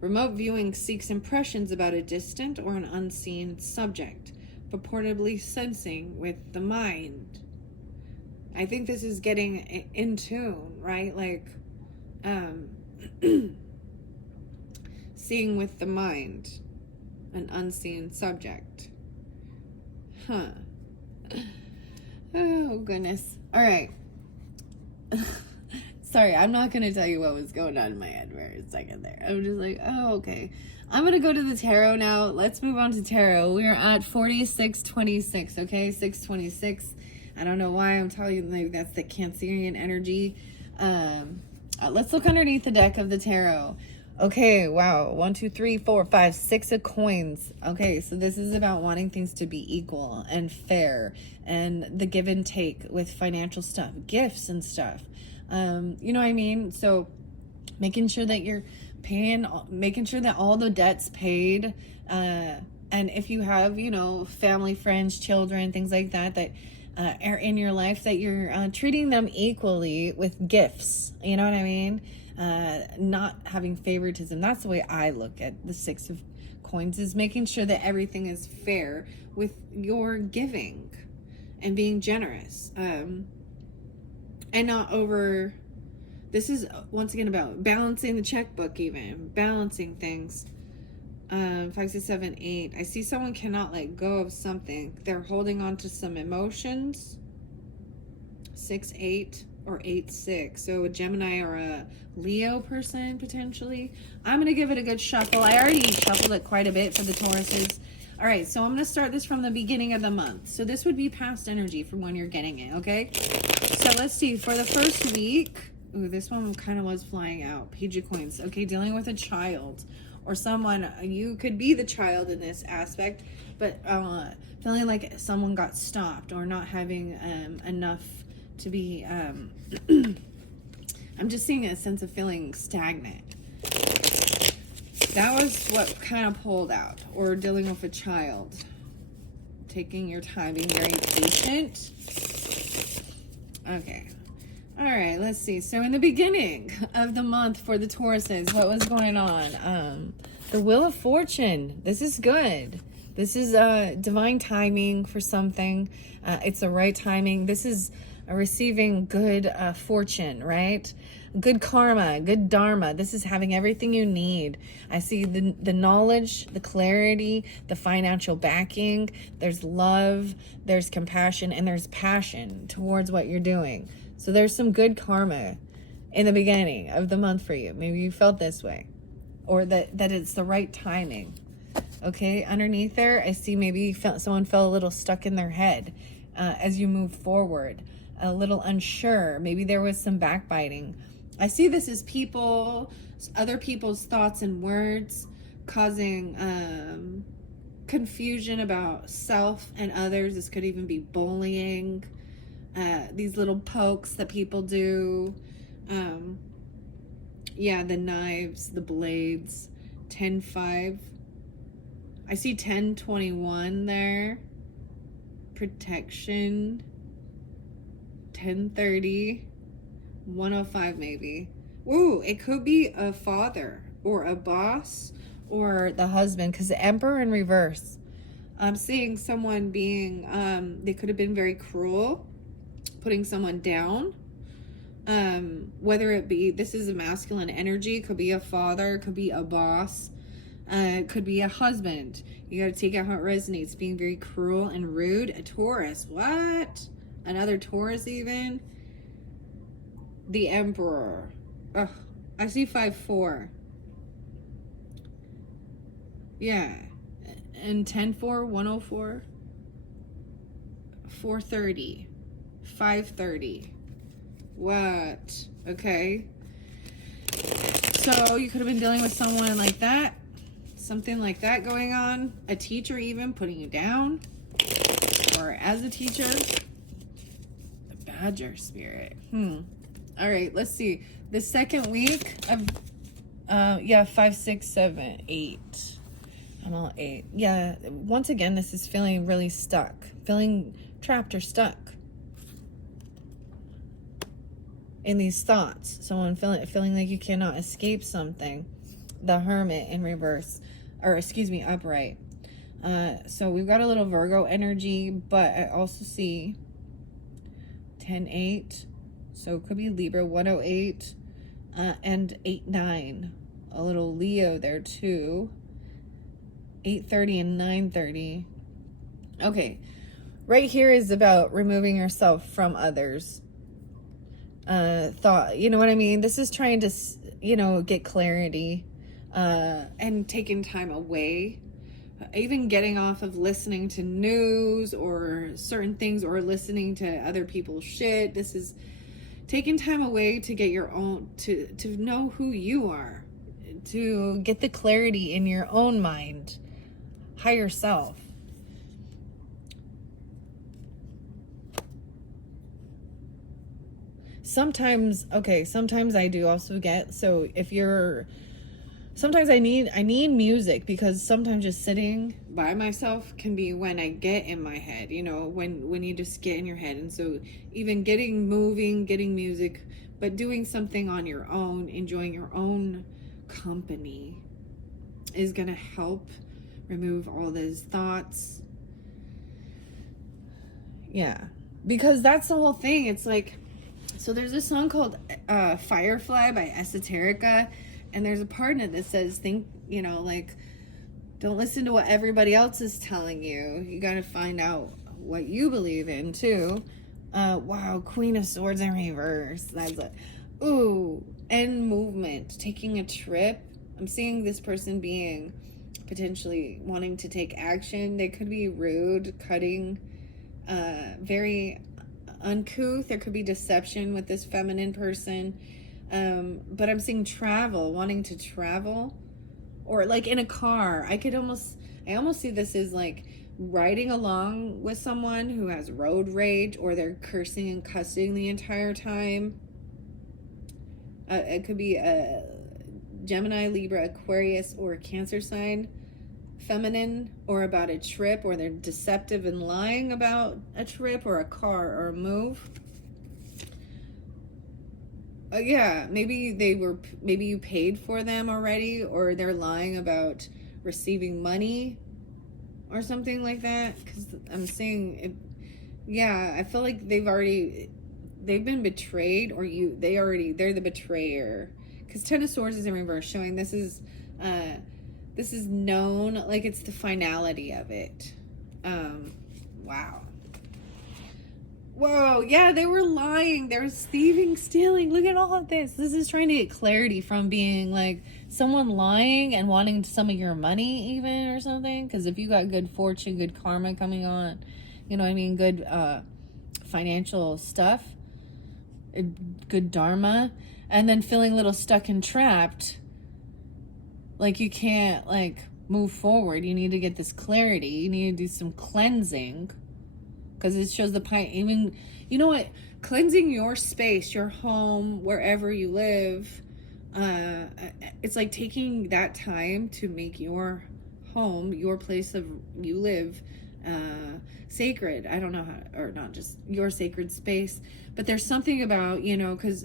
Remote viewing seeks impressions about a distant or an unseen subject, purportedly sensing with the mind. I think this is getting in tune, right? Like, seeing with the mind, an unseen subject. Huh. Oh, goodness. All right. Sorry, I'm not going to tell you what was going on in my head for a second there. I'm just like, oh, okay. I'm going to go to the tarot now. Let's move on to tarot. We're at 4626, okay? 626. I don't know why I'm telling you, maybe that's the Cancerian energy. Let's look underneath the deck of the tarot. Okay, wow. 1, 2, 3, 4, 5, 6 of coins. Okay, so this is about wanting things to be equal and fair and the give and take with financial stuff, gifts and stuff. You know what I mean? So making sure that you're paying, making sure that all the debt's paid. And if you have, family, friends, children, things like that, that are in your life, that you're treating them equally with gifts. You know what I mean? Not having favoritism. That's the way I look at the 6 of coins, is making sure that everything is fair with your giving and being generous. And not over, this is once again about balancing the checkbook, even balancing things. 5, 6, 7, 8. I see someone cannot let go of something. They're holding on to some emotions. 6, 8. Or 8, 6. So a Gemini or a Leo person, potentially. I'm going to give it a good shuffle. I already shuffled it quite a bit for the Tauruses. All right, so I'm going to start this from the beginning of the month. So this would be past energy from when you're getting it, okay? So let's see. For the first week, ooh, this one kind of was flying out. Page of Coins. Okay, dealing with a child or someone. You could be the child in this aspect, but feeling like someone got stopped or not having enough to be, I'm just seeing a sense of feeling stagnant. That was what kind of pulled out. Or dealing with a child. Taking your time, being very patient. Okay. All right, let's see. So in the beginning of the month for the Tauruses, what was going on? The Wheel of Fortune. This is good. This is divine timing for something. It's the right timing. This is receiving good fortune, right? Good karma, good dharma. This is having everything you need. I see the knowledge, the clarity, the financial backing. There's love, there's compassion, and there's passion towards what you're doing. So there's some good karma in the beginning of the month for you. Maybe you felt this way, or that it's the right timing. Okay, underneath there, I see maybe someone felt a little stuck in their head as you move forward. A little unsure. Maybe there was some backbiting. I see this as other people's thoughts and words causing confusion about self and others. This could even be bullying. These little pokes that people do. Yeah, the knives, the blades. 10-5. I see 10-21 there. Protection. 10-30, 105 maybe. Ooh, it could be a father or a boss or the husband, because the Emperor in reverse. I'm seeing someone being, they could have been very cruel, putting someone down. Whether it be, this is a masculine energy, could be a father, could be a boss, could be a husband. You got to take out how it resonates. Being very cruel and rude. A Taurus. What? Another Taurus even? The Emperor. Ugh. I see 5-4. Yeah. And 10-4, 104. 430. 530. What? Okay. So you could have been dealing with someone like that. Something like that going on. A teacher even putting you down. Or as a teacher. The Badger spirit. All right, let's see. The second week of, 5, 6, 7, 8. I'm all 8. Yeah, once again, this is feeling really stuck. Feeling trapped or stuck in these thoughts. Someone feeling like you cannot escape something. The Hermit in reverse, or excuse me, upright. So we've got a little Virgo energy, but I also see 10-8. So it could be Libra, 108, and 8-9. A little Leo there too. 8:30 and 9:30. Okay, right here is about removing yourself from others. Thought, you know what I mean? This is trying to, get clarity, and taking time away. Even getting off of listening to news or certain things, or listening to other people's shit. This is taking time away to get your own, to know who you are, to get the clarity in your own mind, higher self. Sometimes I do also get, so if you're, sometimes I need music, because sometimes just sitting by myself can be when I get in my head, when you just get in your head. And so even getting music, but doing something on your own, enjoying your own company is going to help remove all those thoughts. Yeah, because that's the whole thing. It's like, so there's a song called Firefly by Esoterica, and there's a part in it that says, don't listen to what everybody else is telling you. You got to find out what you believe in too. Wow, Queen of Swords in reverse. That's end movement, taking a trip. I'm seeing this person being potentially wanting to take action. They could be rude, cutting, very uncouth. There could be deception with this feminine person. But I'm seeing travel, wanting to travel, or like in a car. I almost see this as like riding along with someone who has road rage, or they're cursing and cussing the entire time. It could be a Gemini, Libra, Aquarius, or a Cancer sign, feminine, or about a trip, or they're deceptive and lying about a trip or a car or a move. Yeah, maybe you paid for them already, or they're lying about receiving money or something like that. Because I'm seeing it. Yeah, I feel like they've been betrayed, or they're the betrayer. Because Ten of Swords is in reverse, showing this is known, like it's the finality of it. Wow. Whoa, yeah, they were lying. They were thieving, stealing. Look at all of this. This is trying to get clarity from being like someone lying and wanting some of your money even, or something. Because if you got good fortune, good karma coming on, good financial stuff, good dharma, and then feeling a little stuck and trapped, like you can't move forward. You need to get this clarity. You need to do some cleansing. Because it shows the pine, even, you know what, cleansing your space, your home, wherever you live. It's like taking that time to make your home, your place of you live, sacred. I don't know how, or not just your sacred space, but there's something about, because,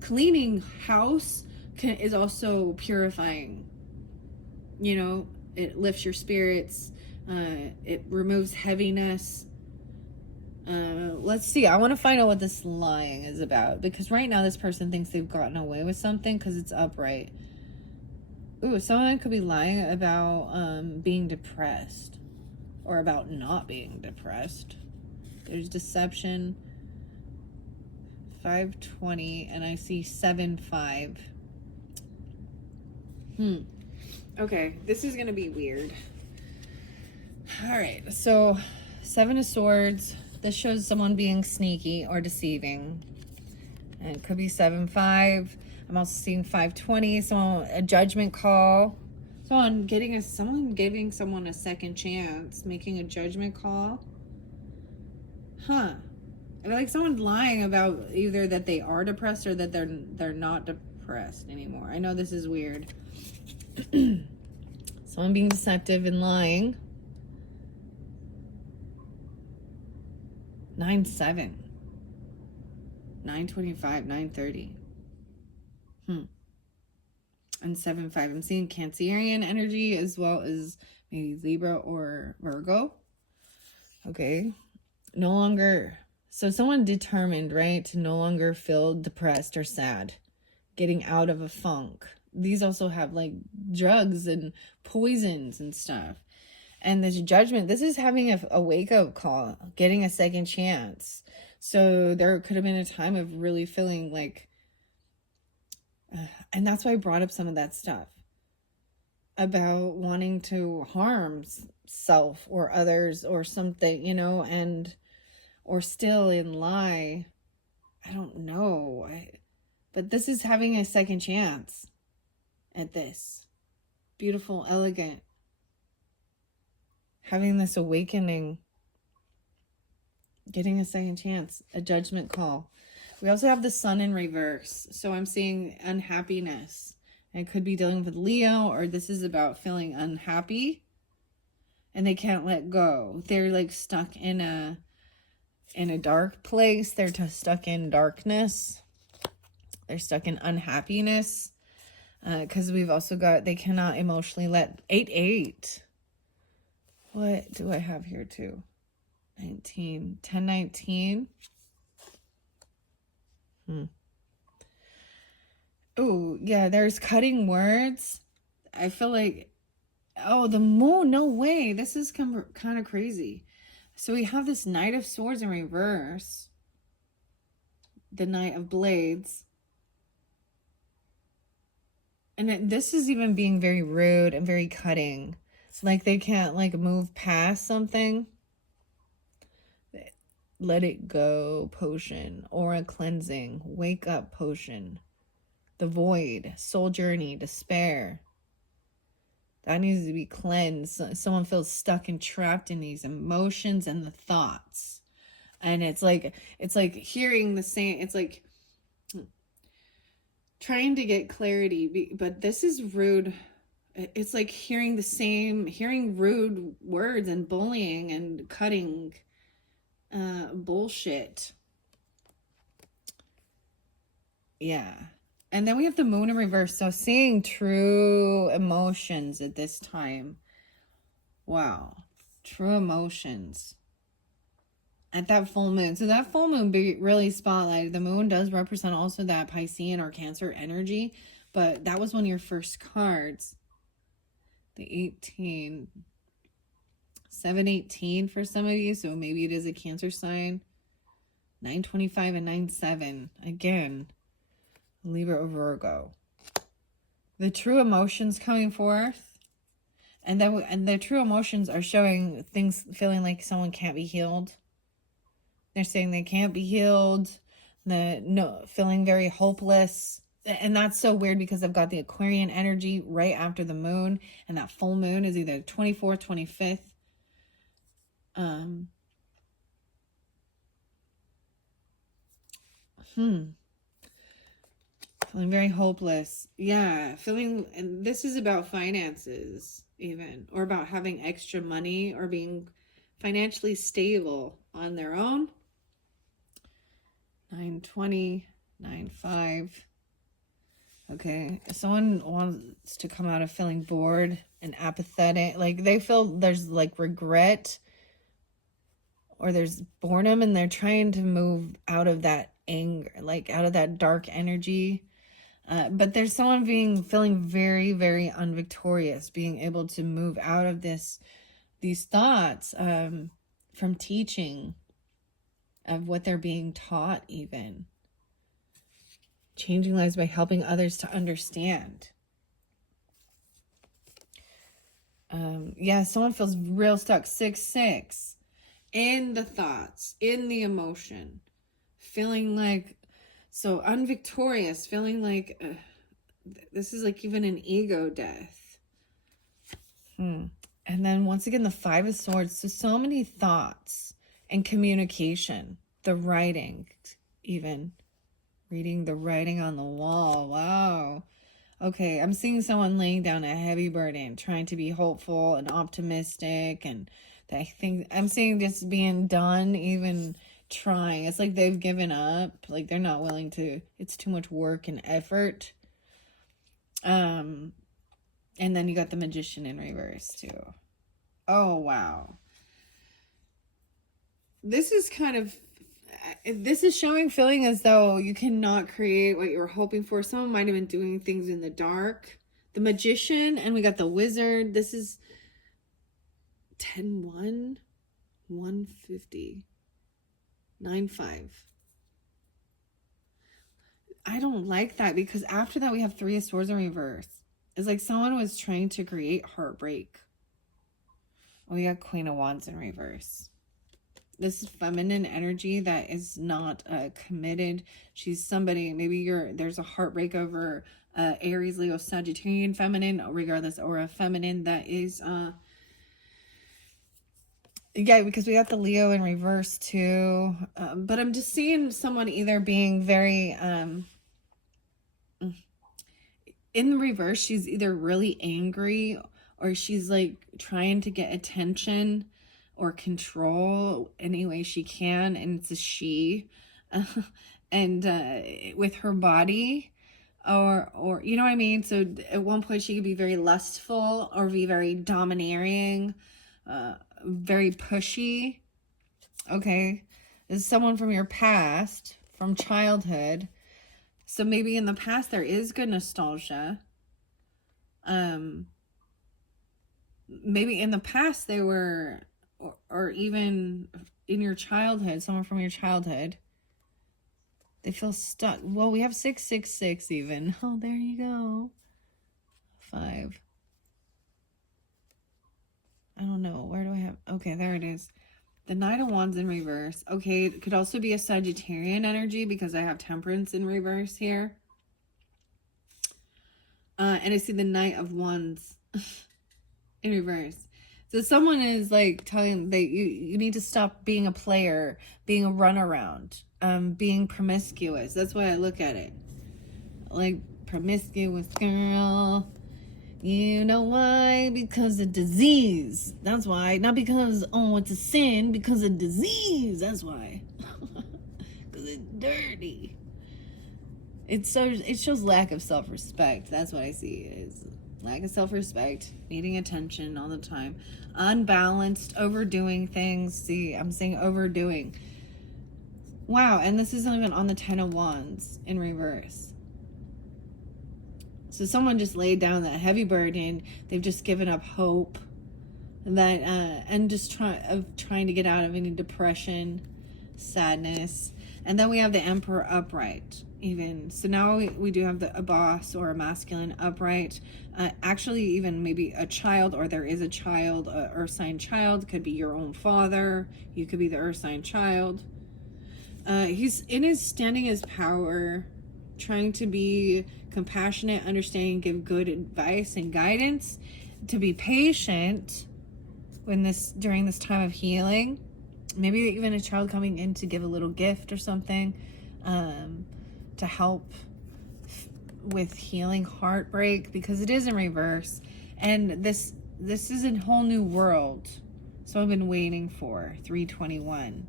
cleaning house is also purifying. It lifts your spirits. It removes heaviness. Let's see. I want to find out what this lying is about, because right now this person thinks they've gotten away with something because it's upright. Ooh, someone could be lying about being depressed, or about not being depressed. There's deception. 520, and I see 7-5. Okay, this is gonna be weird. All right, so 7 of Swords. This shows someone being sneaky or deceiving. And it could be 7-5. I'm also seeing 520. Someone, a judgment call. Someone giving someone a second chance, making a judgment call. Huh. I feel like someone's lying about either that they are depressed or that they're not depressed anymore. I know this is weird. Someone being deceptive and lying. 9-7. 9-25, 9-30. And 7-5. I'm seeing Cancerian energy as well as maybe Libra or Virgo. Okay. No longer. So someone determined, right, to no longer feel depressed or sad. Getting out of a funk. These also have like drugs and poisons and stuff. And this judgment, this is having a wake-up call, getting a second chance. So there could have been a time of really feeling like, and that's why I brought up some of that stuff about wanting to harm self or others or something, you know, and or still in lie. I don't know. But this is having a second chance at this. Beautiful, elegant. Having this awakening. Getting a second chance. A judgment call. We also have the Sun in reverse. So I'm seeing unhappiness. It could be dealing with Leo, or this is about feeling unhappy. And they can't let go. They're like stuck in a dark place. They're stuck in darkness. They're stuck in unhappiness. Because we've also got, they cannot emotionally let 8-8. What do I have here too? 19, 10-19. Oh, yeah, there's cutting words. I feel like, oh, the moon, no way. This is kind of crazy. So we have this Knight of Swords in reverse. The Knight of Blades. And this is even being very rude and very cutting. Like they can't like move past something. Let it go potion. Aura cleansing. Wake up potion. The void. Soul journey. Despair. That needs to be cleansed. Someone feels stuck and trapped in these emotions and the thoughts. And it's like hearing the same, it's like trying to get clarity, but this is rude. It's like hearing rude words and bullying and cutting bullshit. Yeah. And then we have the moon in reverse. So seeing true emotions at this time. Wow. True emotions. At that full moon. So that full moon be really spotlighted. The moon does represent also that Piscean or Cancer energy. But that was one of your first cards. The 18. 7-18 for some of you. So maybe it is a Cancer sign. 9-25 and 9-7. Again. Libra or Virgo. The true emotions coming forth. And the true emotions are showing things, feeling like someone can't be healed. They're saying they can't be healed. Feeling very hopeless. And that's so weird because I've got the Aquarian energy right after the moon. And that full moon is either 24th, 25th. Feeling very hopeless. Yeah, and this is about finances even, or about having extra money or being financially stable on their own. 9-20, 9-5. Okay, someone wants to come out of feeling bored and apathetic. Like they feel there's like regret or there's boredom, and they're trying to move out of that anger, like out of that dark energy. But there's someone feeling very, very unvictorious, being able to move out of these thoughts from teaching of what they're being taught, even changing lives by helping others to understand. Yeah, someone feels real stuck. 6-6 in the thoughts, in the emotion, feeling like so unvictorious, feeling like this is like even an ego death. And then once again, the 5 of Swords. So many thoughts and communication, the writing, even reading the writing on the wall. Wow. Okay, I'm seeing someone laying down a heavy burden, trying to be hopeful and optimistic, and I think I'm seeing this being done, even trying. It's like they've given up, like they're not willing to, it's too much work and effort. And then you got the Magician in reverse too. Oh, wow. This is showing, feeling as though you cannot create what you were hoping for. Someone might have been doing things in the dark. The Magician, and we got the Wizard. This is 10-1, 150, 9-5. I don't like that, because after that we have 3 of Swords in reverse. It's like someone was trying to create heartbreak. We got Queen of Wands in reverse. This is feminine energy that is not committed. She's somebody, maybe there's a heartbreak over Aries, Leo, Sagittarian feminine, regardless, or a feminine that is yeah, because we got the Leo in reverse too. But I'm just seeing someone either being very in the reverse, she's either really angry, or she's like trying to get attention or control any way she can, and it's a she. And with her body, or you know what I mean? So at one point she could be very lustful, or be very domineering, very pushy. Okay, this is someone from your past, from childhood. So maybe in the past there is good nostalgia. Maybe in the past they were, or even in your childhood, someone from your childhood, they feel stuck. Well, we have 6-6-6 even. Oh, there you go. 5. I don't know. Where do I have? Okay, there it is. The Knight of Wands in reverse. Okay, it could also be a Sagittarian energy, because I have Temperance in reverse here. And I see the Knight of Wands in reverse. So someone is like telling that you need to stop being a player, being a runaround, being promiscuous. That's why I look at it. Like, promiscuous girl. You know why? Because of disease. That's why. Not because, oh, it's a sin. Because of disease. That's why. Because it's dirty. It shows lack of self-respect. That's what I see. Is lack of self-respect, needing attention all the time, unbalanced, overdoing things. See, I'm saying overdoing. Wow, and this isn't even on the 10 of Wands in reverse. So someone just laid down that heavy burden. They've just given up hope, that and just trying to get out of any depression, sadness. And then we have the Emperor upright, even. So now we do have a boss, or a masculine upright. Actually, even maybe a child, or there is a child, earth sign child. Could be your own father. You could be the earth sign child. He's in his standing his power, trying to be compassionate, understanding, give good advice and guidance, to be patient during this time of healing. Maybe even a child coming in to give a little gift or something, to help with healing heartbreak, because it is in reverse. And this is a whole new world. So I've been waiting for 321.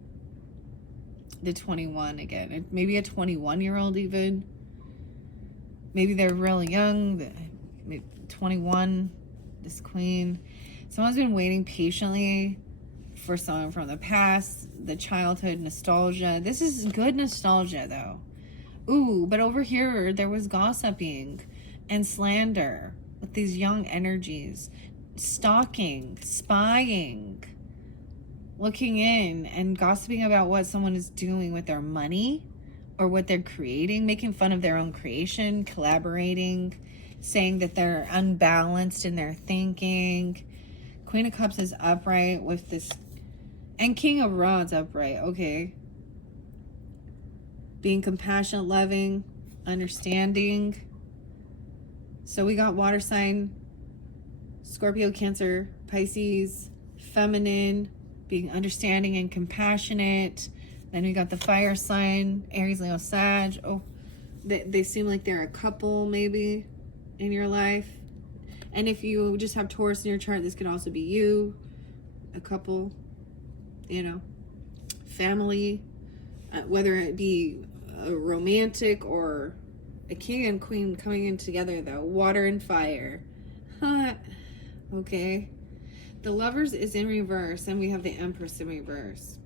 The 21 again. Maybe a 21-year-old even. Maybe they're really young. 21, this queen. Someone's been waiting patiently for someone from the past, the childhood nostalgia. This is good nostalgia, though. Ooh, but over here, there was gossiping and slander with these young energies. Stalking, spying, looking in and gossiping about what someone is doing with their money or what they're creating, making fun of their own creation, collaborating, saying that they're unbalanced in their thinking. Queen of Cups is upright with this, and King of Rods upright. Okay. Being compassionate, loving, understanding. So we got water sign, Scorpio, Cancer, Pisces, feminine, being understanding and compassionate. Then we got the fire sign, Aries, Leo, Sag. Oh, they seem like they're a couple maybe in your life. And if you just have Taurus in your chart, this could also be you, a couple, you know, family, whether it be a romantic or a king and queen coming in together, though. Water and fire. Okay. The Lovers is in reverse, and we have the Empress in reverse.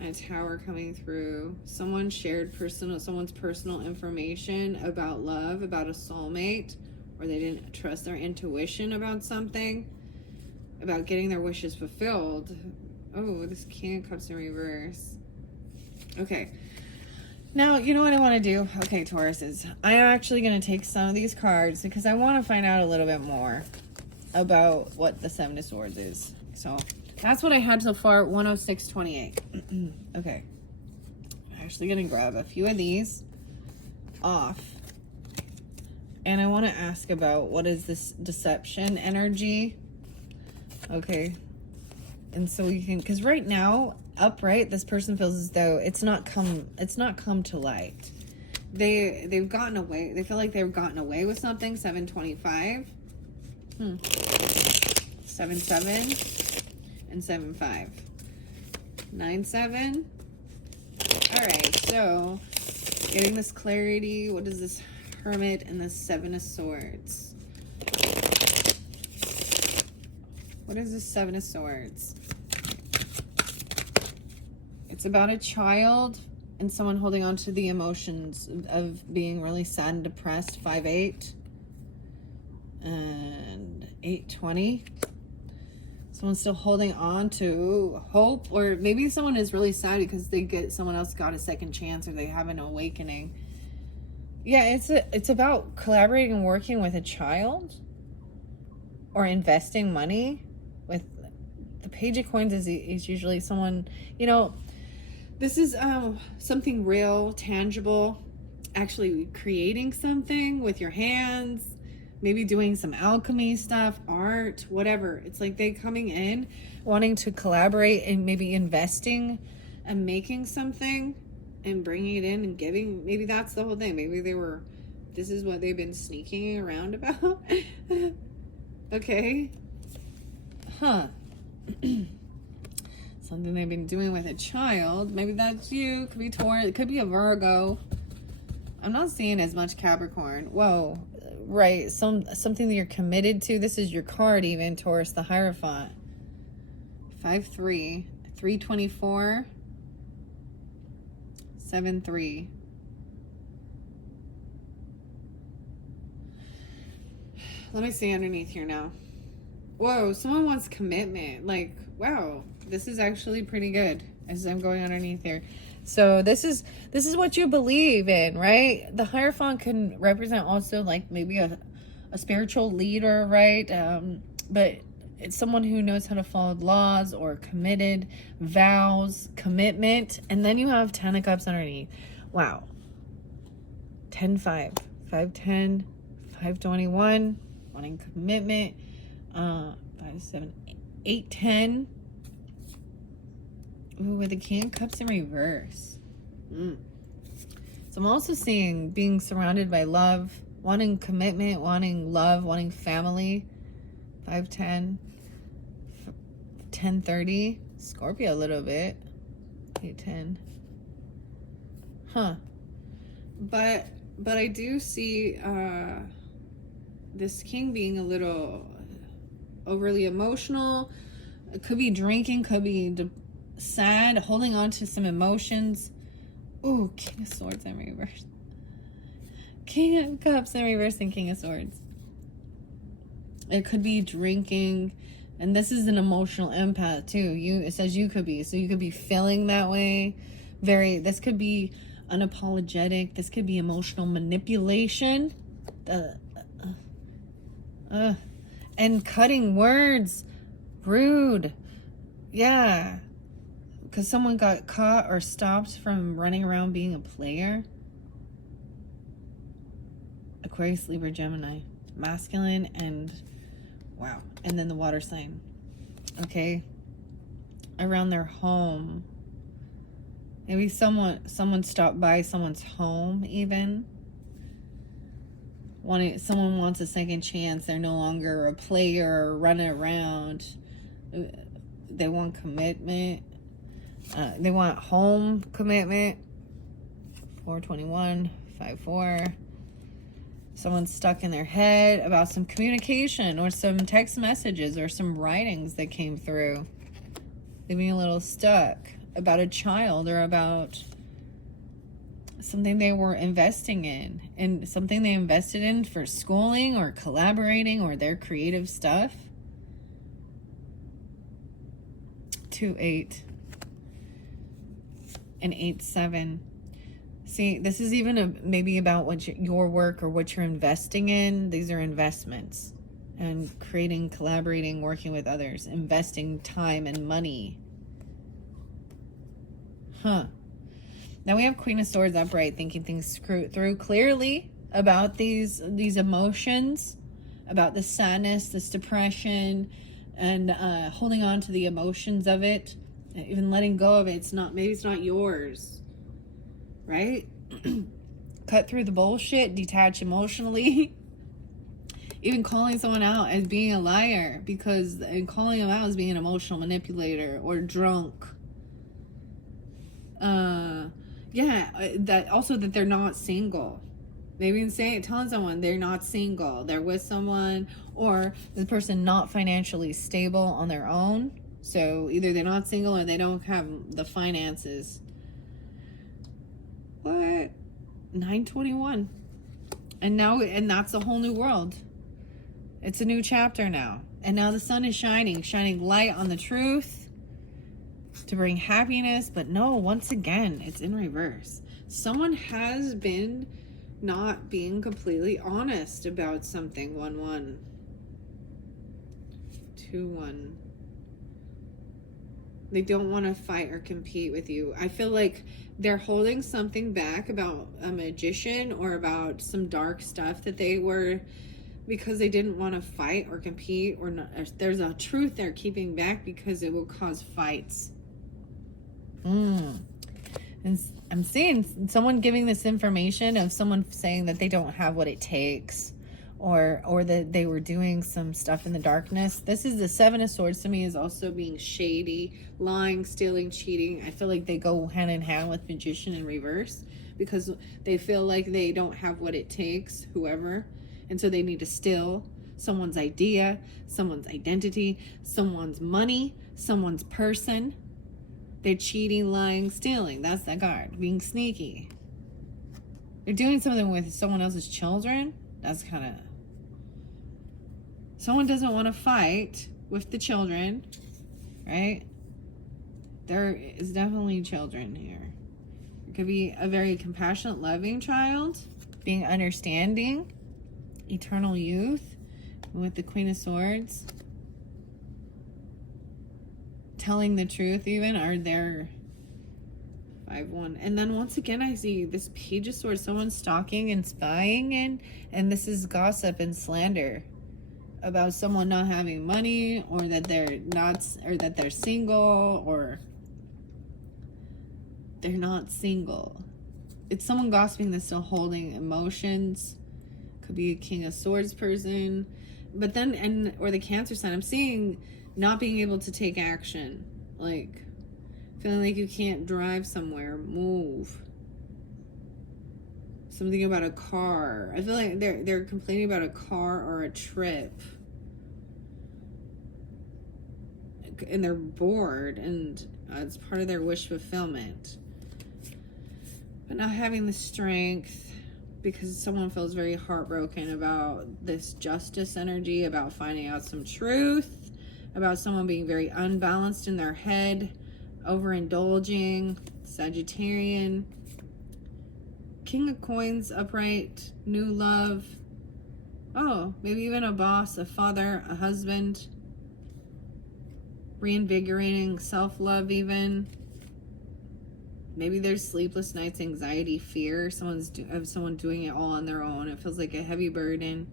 A Tower coming through. Someone shared someone's personal information about love, about a soulmate, or they didn't trust their intuition about something, about getting their wishes fulfilled. Oh, this King of Cups in reverse. Okay. Now, you know what I want to do? Okay, Tauruses. I'm actually going to take some of these cards because I want to find out a little bit more about what the Seven of Swords is. So, that's what I had so far, 106.28. Okay. I'm actually going to grab a few of these off. And I want to ask about what is this deception energy? Okay. And so you can, because right now, upright, this person feels as though it's not come to light. They've gotten away. They feel like they've gotten away with something. 725. 77 and 75. 97. All right, so getting this clarity. What is this Hermit and the Seven of Swords? What is the Seven of Swords? It's about a child and someone holding on to the emotions of being really sad and depressed. 5-8 and 8-20. Someone's still holding on to hope, or maybe someone is really sad because someone else got a second chance, or they have an awakening. Yeah, it's about collaborating and working with a child, or investing money. With the Page of Coins is usually someone, you know, this is something real, tangible, actually creating something with your hands, maybe doing some alchemy stuff, art, whatever. It's like they coming in, wanting to collaborate and maybe investing and making something and bringing it in and giving. Maybe that's the whole thing. Maybe this is what they've been sneaking around about. Okay. Huh. Something they've been doing with a child. Maybe that's you. Could be Taurus. It could be a Virgo. I'm not seeing as much Capricorn. Whoa. Right. Something that you're committed to. This is your card even, Taurus, the Hierophant. 5-3. 324. 7-3. Let me see underneath here now. Whoa, someone wants commitment. Like, wow, this is actually pretty good as I'm going underneath here. So this is what you believe in, right? The Hierophant can represent also like maybe a spiritual leader, right? But it's someone who knows how to follow laws or committed, vows, commitment. And then you have 10 of Cups underneath. Wow. 10-5, 5-10, 5-21, wanting commitment. 5-7, 8-10. Ooh, with the King of Cups in reverse. So I'm also seeing being surrounded by love, wanting commitment, wanting love, wanting family. 5-10, 10-30. Scorpio a little bit. 8-10. Huh. But I do see this king being a little overly emotional. It could be drinking, could be sad, holding on to some emotions. Ooh, King of Swords in reverse. King of Cups in reverse and King of Swords. It could be drinking, and this is an emotional empath too. It says you could be, so you could be feeling that way. This could be unapologetic. This could be emotional manipulation. And cutting words, rude. Yeah, because someone got caught or stopped from running around being a player. Aquarius, Libra, Gemini, masculine, and wow, and then the water sign. Okay, around their home. Maybe someone stopped by someone's home even. Someone wants a second chance. They're no longer a player or running around. They want commitment. They want home commitment. 421, 54. Someone's stuck in their head about some communication or some text messages or some writings that came through. Leaving a little stuck about a child or about something they were investing in and something they invested in for schooling or collaborating or their creative stuff. 2-8 and 8-7. See, this is even maybe about what your work or what you're investing in. These are investments and creating, collaborating, working with others, investing time and money. Now we have Queen of Swords upright, thinking things through clearly about these emotions, about the sadness, this depression, and holding on to the emotions of it, even letting go of it. Maybe it's not yours, right? Cut through the bullshit, detach emotionally. Even calling someone out as being a liar, and calling them out as being an emotional manipulator or drunk. That they're not single. Maybe telling someone they're not single, they're with someone, or the person not financially stable on their own. So either they're not single or they don't have the finances. What? 921. And that's a whole new world. It's a new chapter now. And now the sun is shining light on the truth to bring happiness. But no, once again, it's in reverse. Someone has been not being completely honest about something. 1-1. 2-1. They don't want to fight or compete with you. I feel like they're holding something back about a magician or about some dark stuff that they were, because they didn't want to fight or compete, or not. There's a truth they're keeping back because it will cause fights. And I'm seeing someone giving this information of someone saying that they don't have what it takes, or that they were doing some stuff in the darkness. This is the 7 of Swords to me, is also being shady, lying, stealing, cheating. I feel like they go hand in hand with magician in reverse, because they feel like they don't have what it takes, whoever, and so they need to steal someone's idea, someone's identity, someone's money, someone's person. They're cheating, lying, stealing. That's that card. Being sneaky. They're doing something with someone else's children. That's kind of... Someone doesn't want to fight with the children, right? There is definitely children here. It could be a very compassionate, loving child, being understanding, eternal youth with the Queen of Swords. Telling the truth even, are there 5-1. And then once again, I see this Page of Swords, someone stalking and spying, and this is gossip and slander about someone not having money, or that they're not, or that they're single, or they're not single. It's someone gossiping that's still holding emotions. Could be a King of Swords person, but then, or the Cancer sign. I'm seeing not being able to take action, like feeling like you can't drive somewhere, move. Something about a car. I feel like they're complaining about a car or a trip. and they're bored, and it's part of their wish fulfillment. But not having the strength because someone feels very heartbroken about this justice energy, about finding out some truth, about someone being very unbalanced in their head, overindulging, Sagittarian. King of Coins upright, new love. Oh, maybe even a boss, a father, a husband. Reinvigorating self-love even. Maybe there's sleepless nights, anxiety, fear. Of someone doing it all on their own. It feels like a heavy burden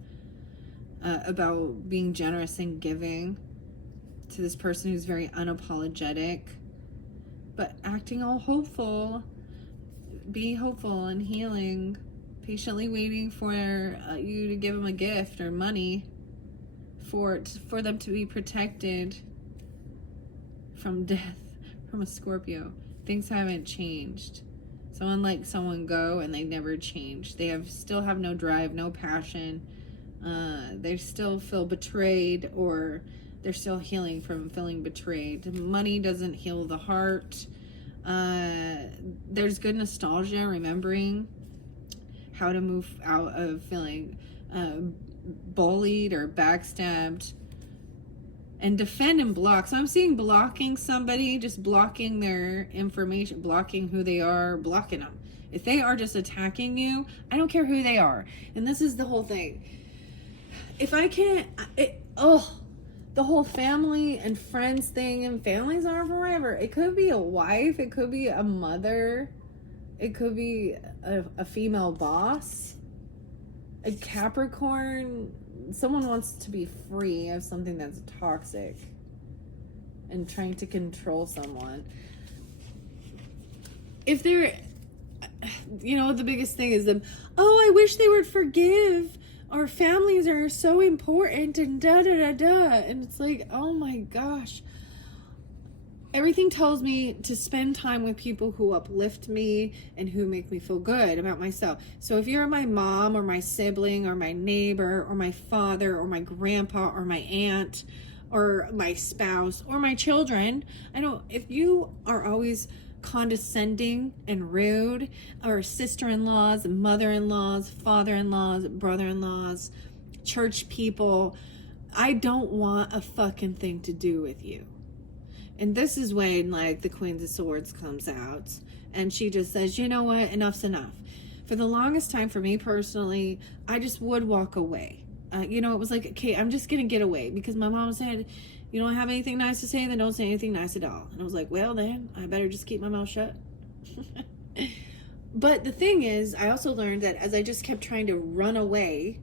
about being generous and giving to this person who's very unapologetic, but acting all hopeful, being hopeful and healing, patiently waiting for you to give them a gift or money for them to be protected from death, from a Scorpio. Things haven't changed. Someone let someone go and they never changed. They still have no drive, no passion. They still feel betrayed, or they're still healing from feeling betrayed. Money doesn't heal the heart. There's good nostalgia, remembering how to move out of feeling bullied or backstabbed, and defend and block. So I'm seeing blocking somebody, just blocking their information, blocking who they are, blocking them. If they are just attacking you, I don't care who they are. And this is the whole thing. If I can't, the whole family and friends thing, and families are forever. It could be a wife, it could be a mother, it could be a female boss, a Capricorn. Someone wants to be free of something that's toxic and trying to control someone. If they're, the biggest thing is them, I wish they would forgive. Our families are so important and da-da-da-da. And it's like, oh my gosh. Everything tells me to spend time with people who uplift me and who make me feel good about myself. So if you're my mom or my sibling or my neighbor or my father or my grandpa or my aunt or my spouse or my children, if you are always condescending and rude, or sister-in-laws, mother-in-laws, father-in-laws, brother-in-laws, church people, I don't want a fucking thing to do with you. And this is when, the Queen of Swords comes out, and she just says, you know what, enough's enough. For the longest time, for me personally, I just would walk away. It was like, okay, I'm just going to get away, because my mom said, you don't have anything nice to say, then don't say anything nice at all. And I was like, well, then I better just keep my mouth shut. But the thing is, I also learned that as I just kept trying to run away,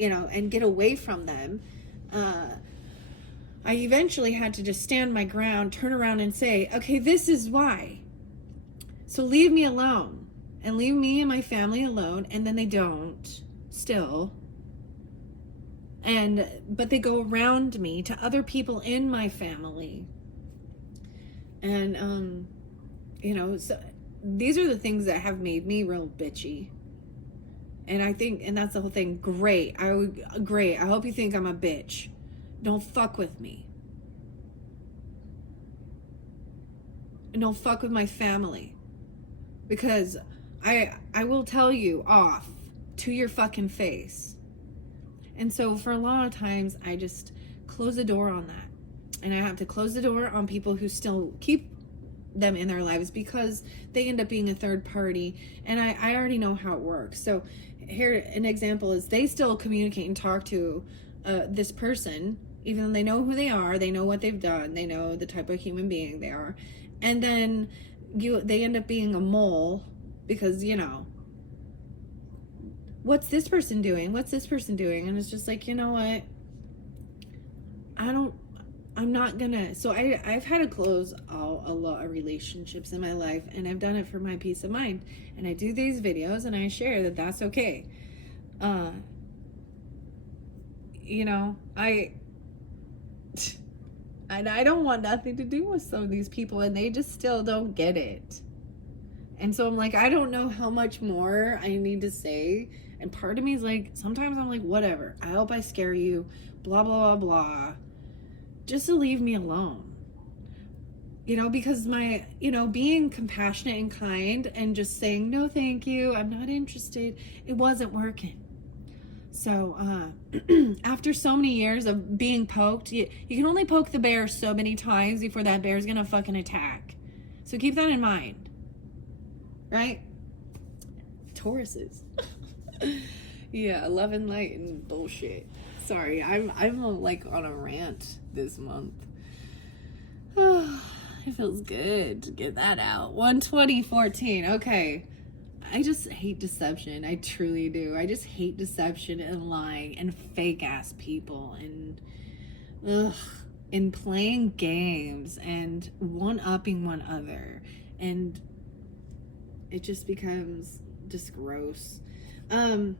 and get away from them, I eventually had to just stand my ground, turn around and say, okay, this is why. So leave me alone, and leave me and my family alone. And then they don't, still. But they go around me to other people in my family. And, so these are the things that have made me real bitchy. And I think, and that's the whole thing. Great. I hope you think I'm a bitch. Don't fuck with me. And don't fuck with my family. Because I will tell you off to your fucking face. And so for a lot of times, I just close the door on that. And I have to close the door on people who still keep them in their lives, because they end up being a third party. And I already know how it works. So here, an example is they still communicate and talk to this person, even though they know who they are, they know what they've done, they know the type of human being they are. And then they end up being a mole, because, what's this person doing? What's this person doing? And it's just like, you know what? I'm not gonna. So I've had to close a lot of relationships in my life, and I've done it for my peace of mind. And I do these videos and I share that that's okay. I don't want nothing to do with some of these people, and they just still don't get it. And so I'm like, I don't know how much more I need to say. And part of me is like, sometimes I'm like, whatever. I hope I scare you. Blah, blah, blah, blah. Just to leave me alone. because my, being compassionate and kind and just saying, no, thank you, I'm not interested, it wasn't working. So after so many years of being poked, you can only poke the bear so many times before that bear's gonna fucking attack. So keep that in mind, right? Tauruses. Yeah, love and light and bullshit. Sorry, I'm like on a rant this month. It feels good to get that out. 1/20/14. Okay. I just hate deception. I truly do. I just hate deception and lying and fake ass people and playing games and one-upping one other. And it just becomes just gross. And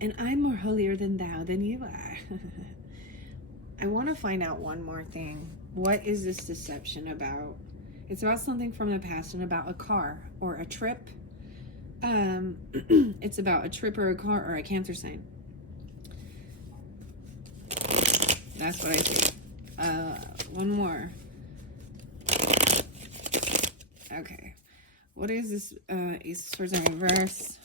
I'm more holier than thou than you are. I want to find out one more thing. What is this deception about? It's about something from the past and about a car or a trip. It's about a trip or a car or a Cancer sign. That's what I see. One more. Okay. What is this? Ace of Swords in reverse.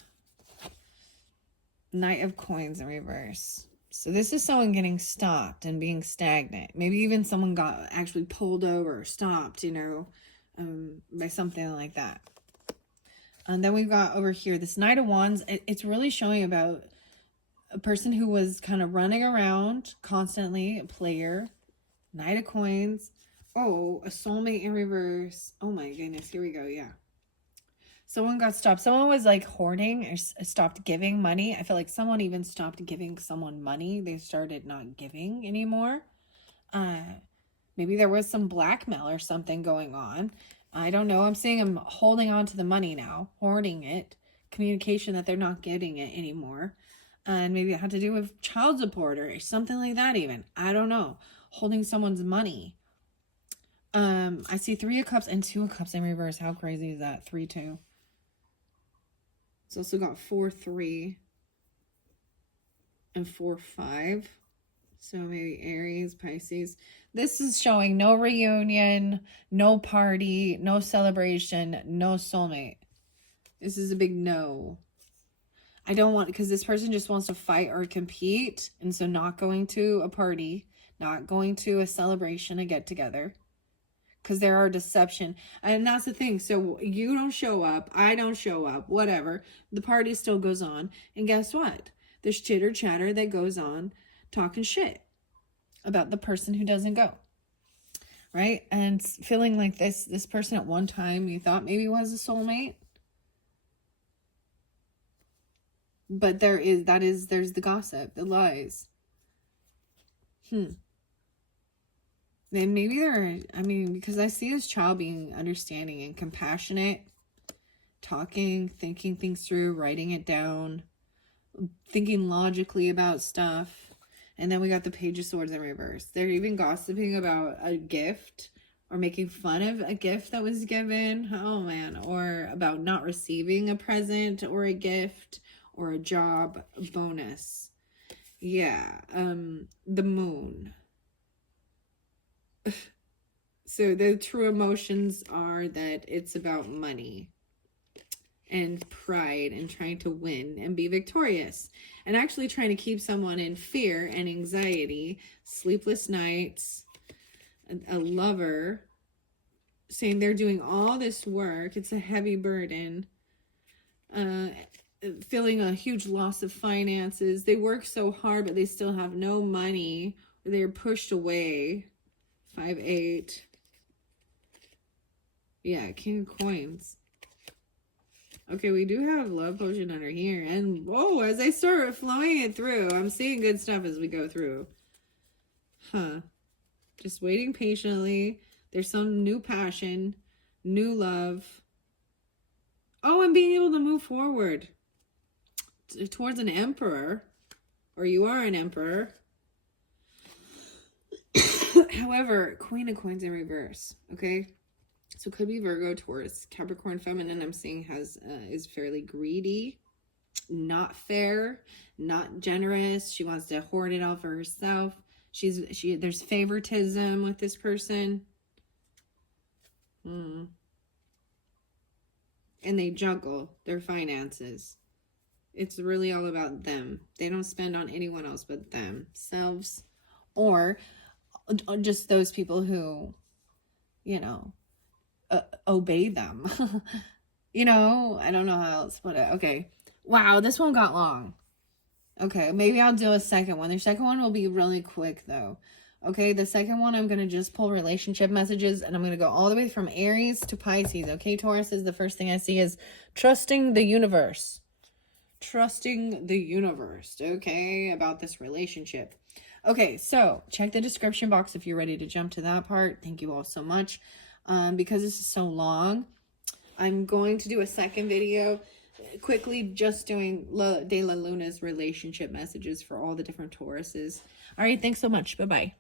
Knight of Coins in reverse. So this is someone getting stopped and being stagnant. Maybe even someone got actually pulled over or stopped, by something like that. And then we've got over here this Knight of Wands. It's really showing about a person who was kind of running around constantly, a player. Knight of Coins. Oh, a soulmate in reverse. Oh my goodness. Here we go. Yeah. Someone got stopped. Someone was like hoarding or stopped giving money. I feel like someone even stopped giving someone money. They started not giving anymore. Maybe there was some blackmail or something going on. I don't know. I'm seeing them holding on to the money now, hoarding it, communication that they're not getting it anymore. And maybe it had to do with child support or something like that even. I don't know. Holding someone's money. I see 3 of Cups and 2 of Cups in reverse. How crazy is that? 3-2. It's also got 4-3 and 4-5. So maybe Aries, Pisces. This is showing no reunion, no party, no celebration, no soulmate. This is a big no. I don't want, because this person just wants to fight or compete. And so not going to a party, not going to a celebration, a get together. Because there are deception. And that's the thing. So you don't show up. I don't show up. Whatever. The party still goes on. And guess what? There's chitter chatter that goes on talking shit about the person who doesn't go. Right? And feeling like this person at one time you thought maybe was a soulmate. But there's the gossip, the lies. Then maybe because I see this child being understanding and compassionate, talking, thinking things through, writing it down, thinking logically about stuff. And then we got the Page of Swords in reverse. They're even gossiping about a gift or making fun of a gift that was given. Oh man. Or about not receiving a present or a gift or a job bonus. Yeah. The Moon. So the true emotions are that it's about money and pride and trying to win and be victorious and actually trying to keep someone in fear and anxiety, sleepless nights, a lover, saying they're doing all this work. It's a heavy burden, feeling a huge loss of finances. They work so hard, but they still have no money, or they're pushed away. 5-8. Yeah, King of Coins. Okay, we do have Love Potion under here. And, whoa, as I start flowing it through, I'm seeing good stuff as we go through. Just waiting patiently. There's some new passion, new love. Oh, and being able to move forward towards an emperor. Or you are an emperor. However, Queen of Coins in reverse, okay? So it could be Virgo, Taurus, Capricorn, Feminine. I'm seeing is fairly greedy, not fair, not generous. She wants to hoard it all for herself. There's favoritism with this person. Mm. And they juggle their finances. It's really all about them. They don't spend on anyone else but themselves, or just those people who, you know, obey them. You know, I don't know how else to put it. Okay. Wow, this one got long. Okay, maybe I'll do a second one. The second one will be really quick, though. Okay, the second one, I'm going to just pull relationship messages, and I'm going to go all the way from Aries to Pisces. Okay, Taurus is the first thing I see is trusting the universe. Trusting the universe, okay, about this relationship. Okay, so check the description box if you're ready to jump to that part. Thank you all so much. Because this is so long, I'm going to do a second video quickly just doing De La Luna's relationship messages for all the different Tauruses. All right, thanks so much. Bye-bye.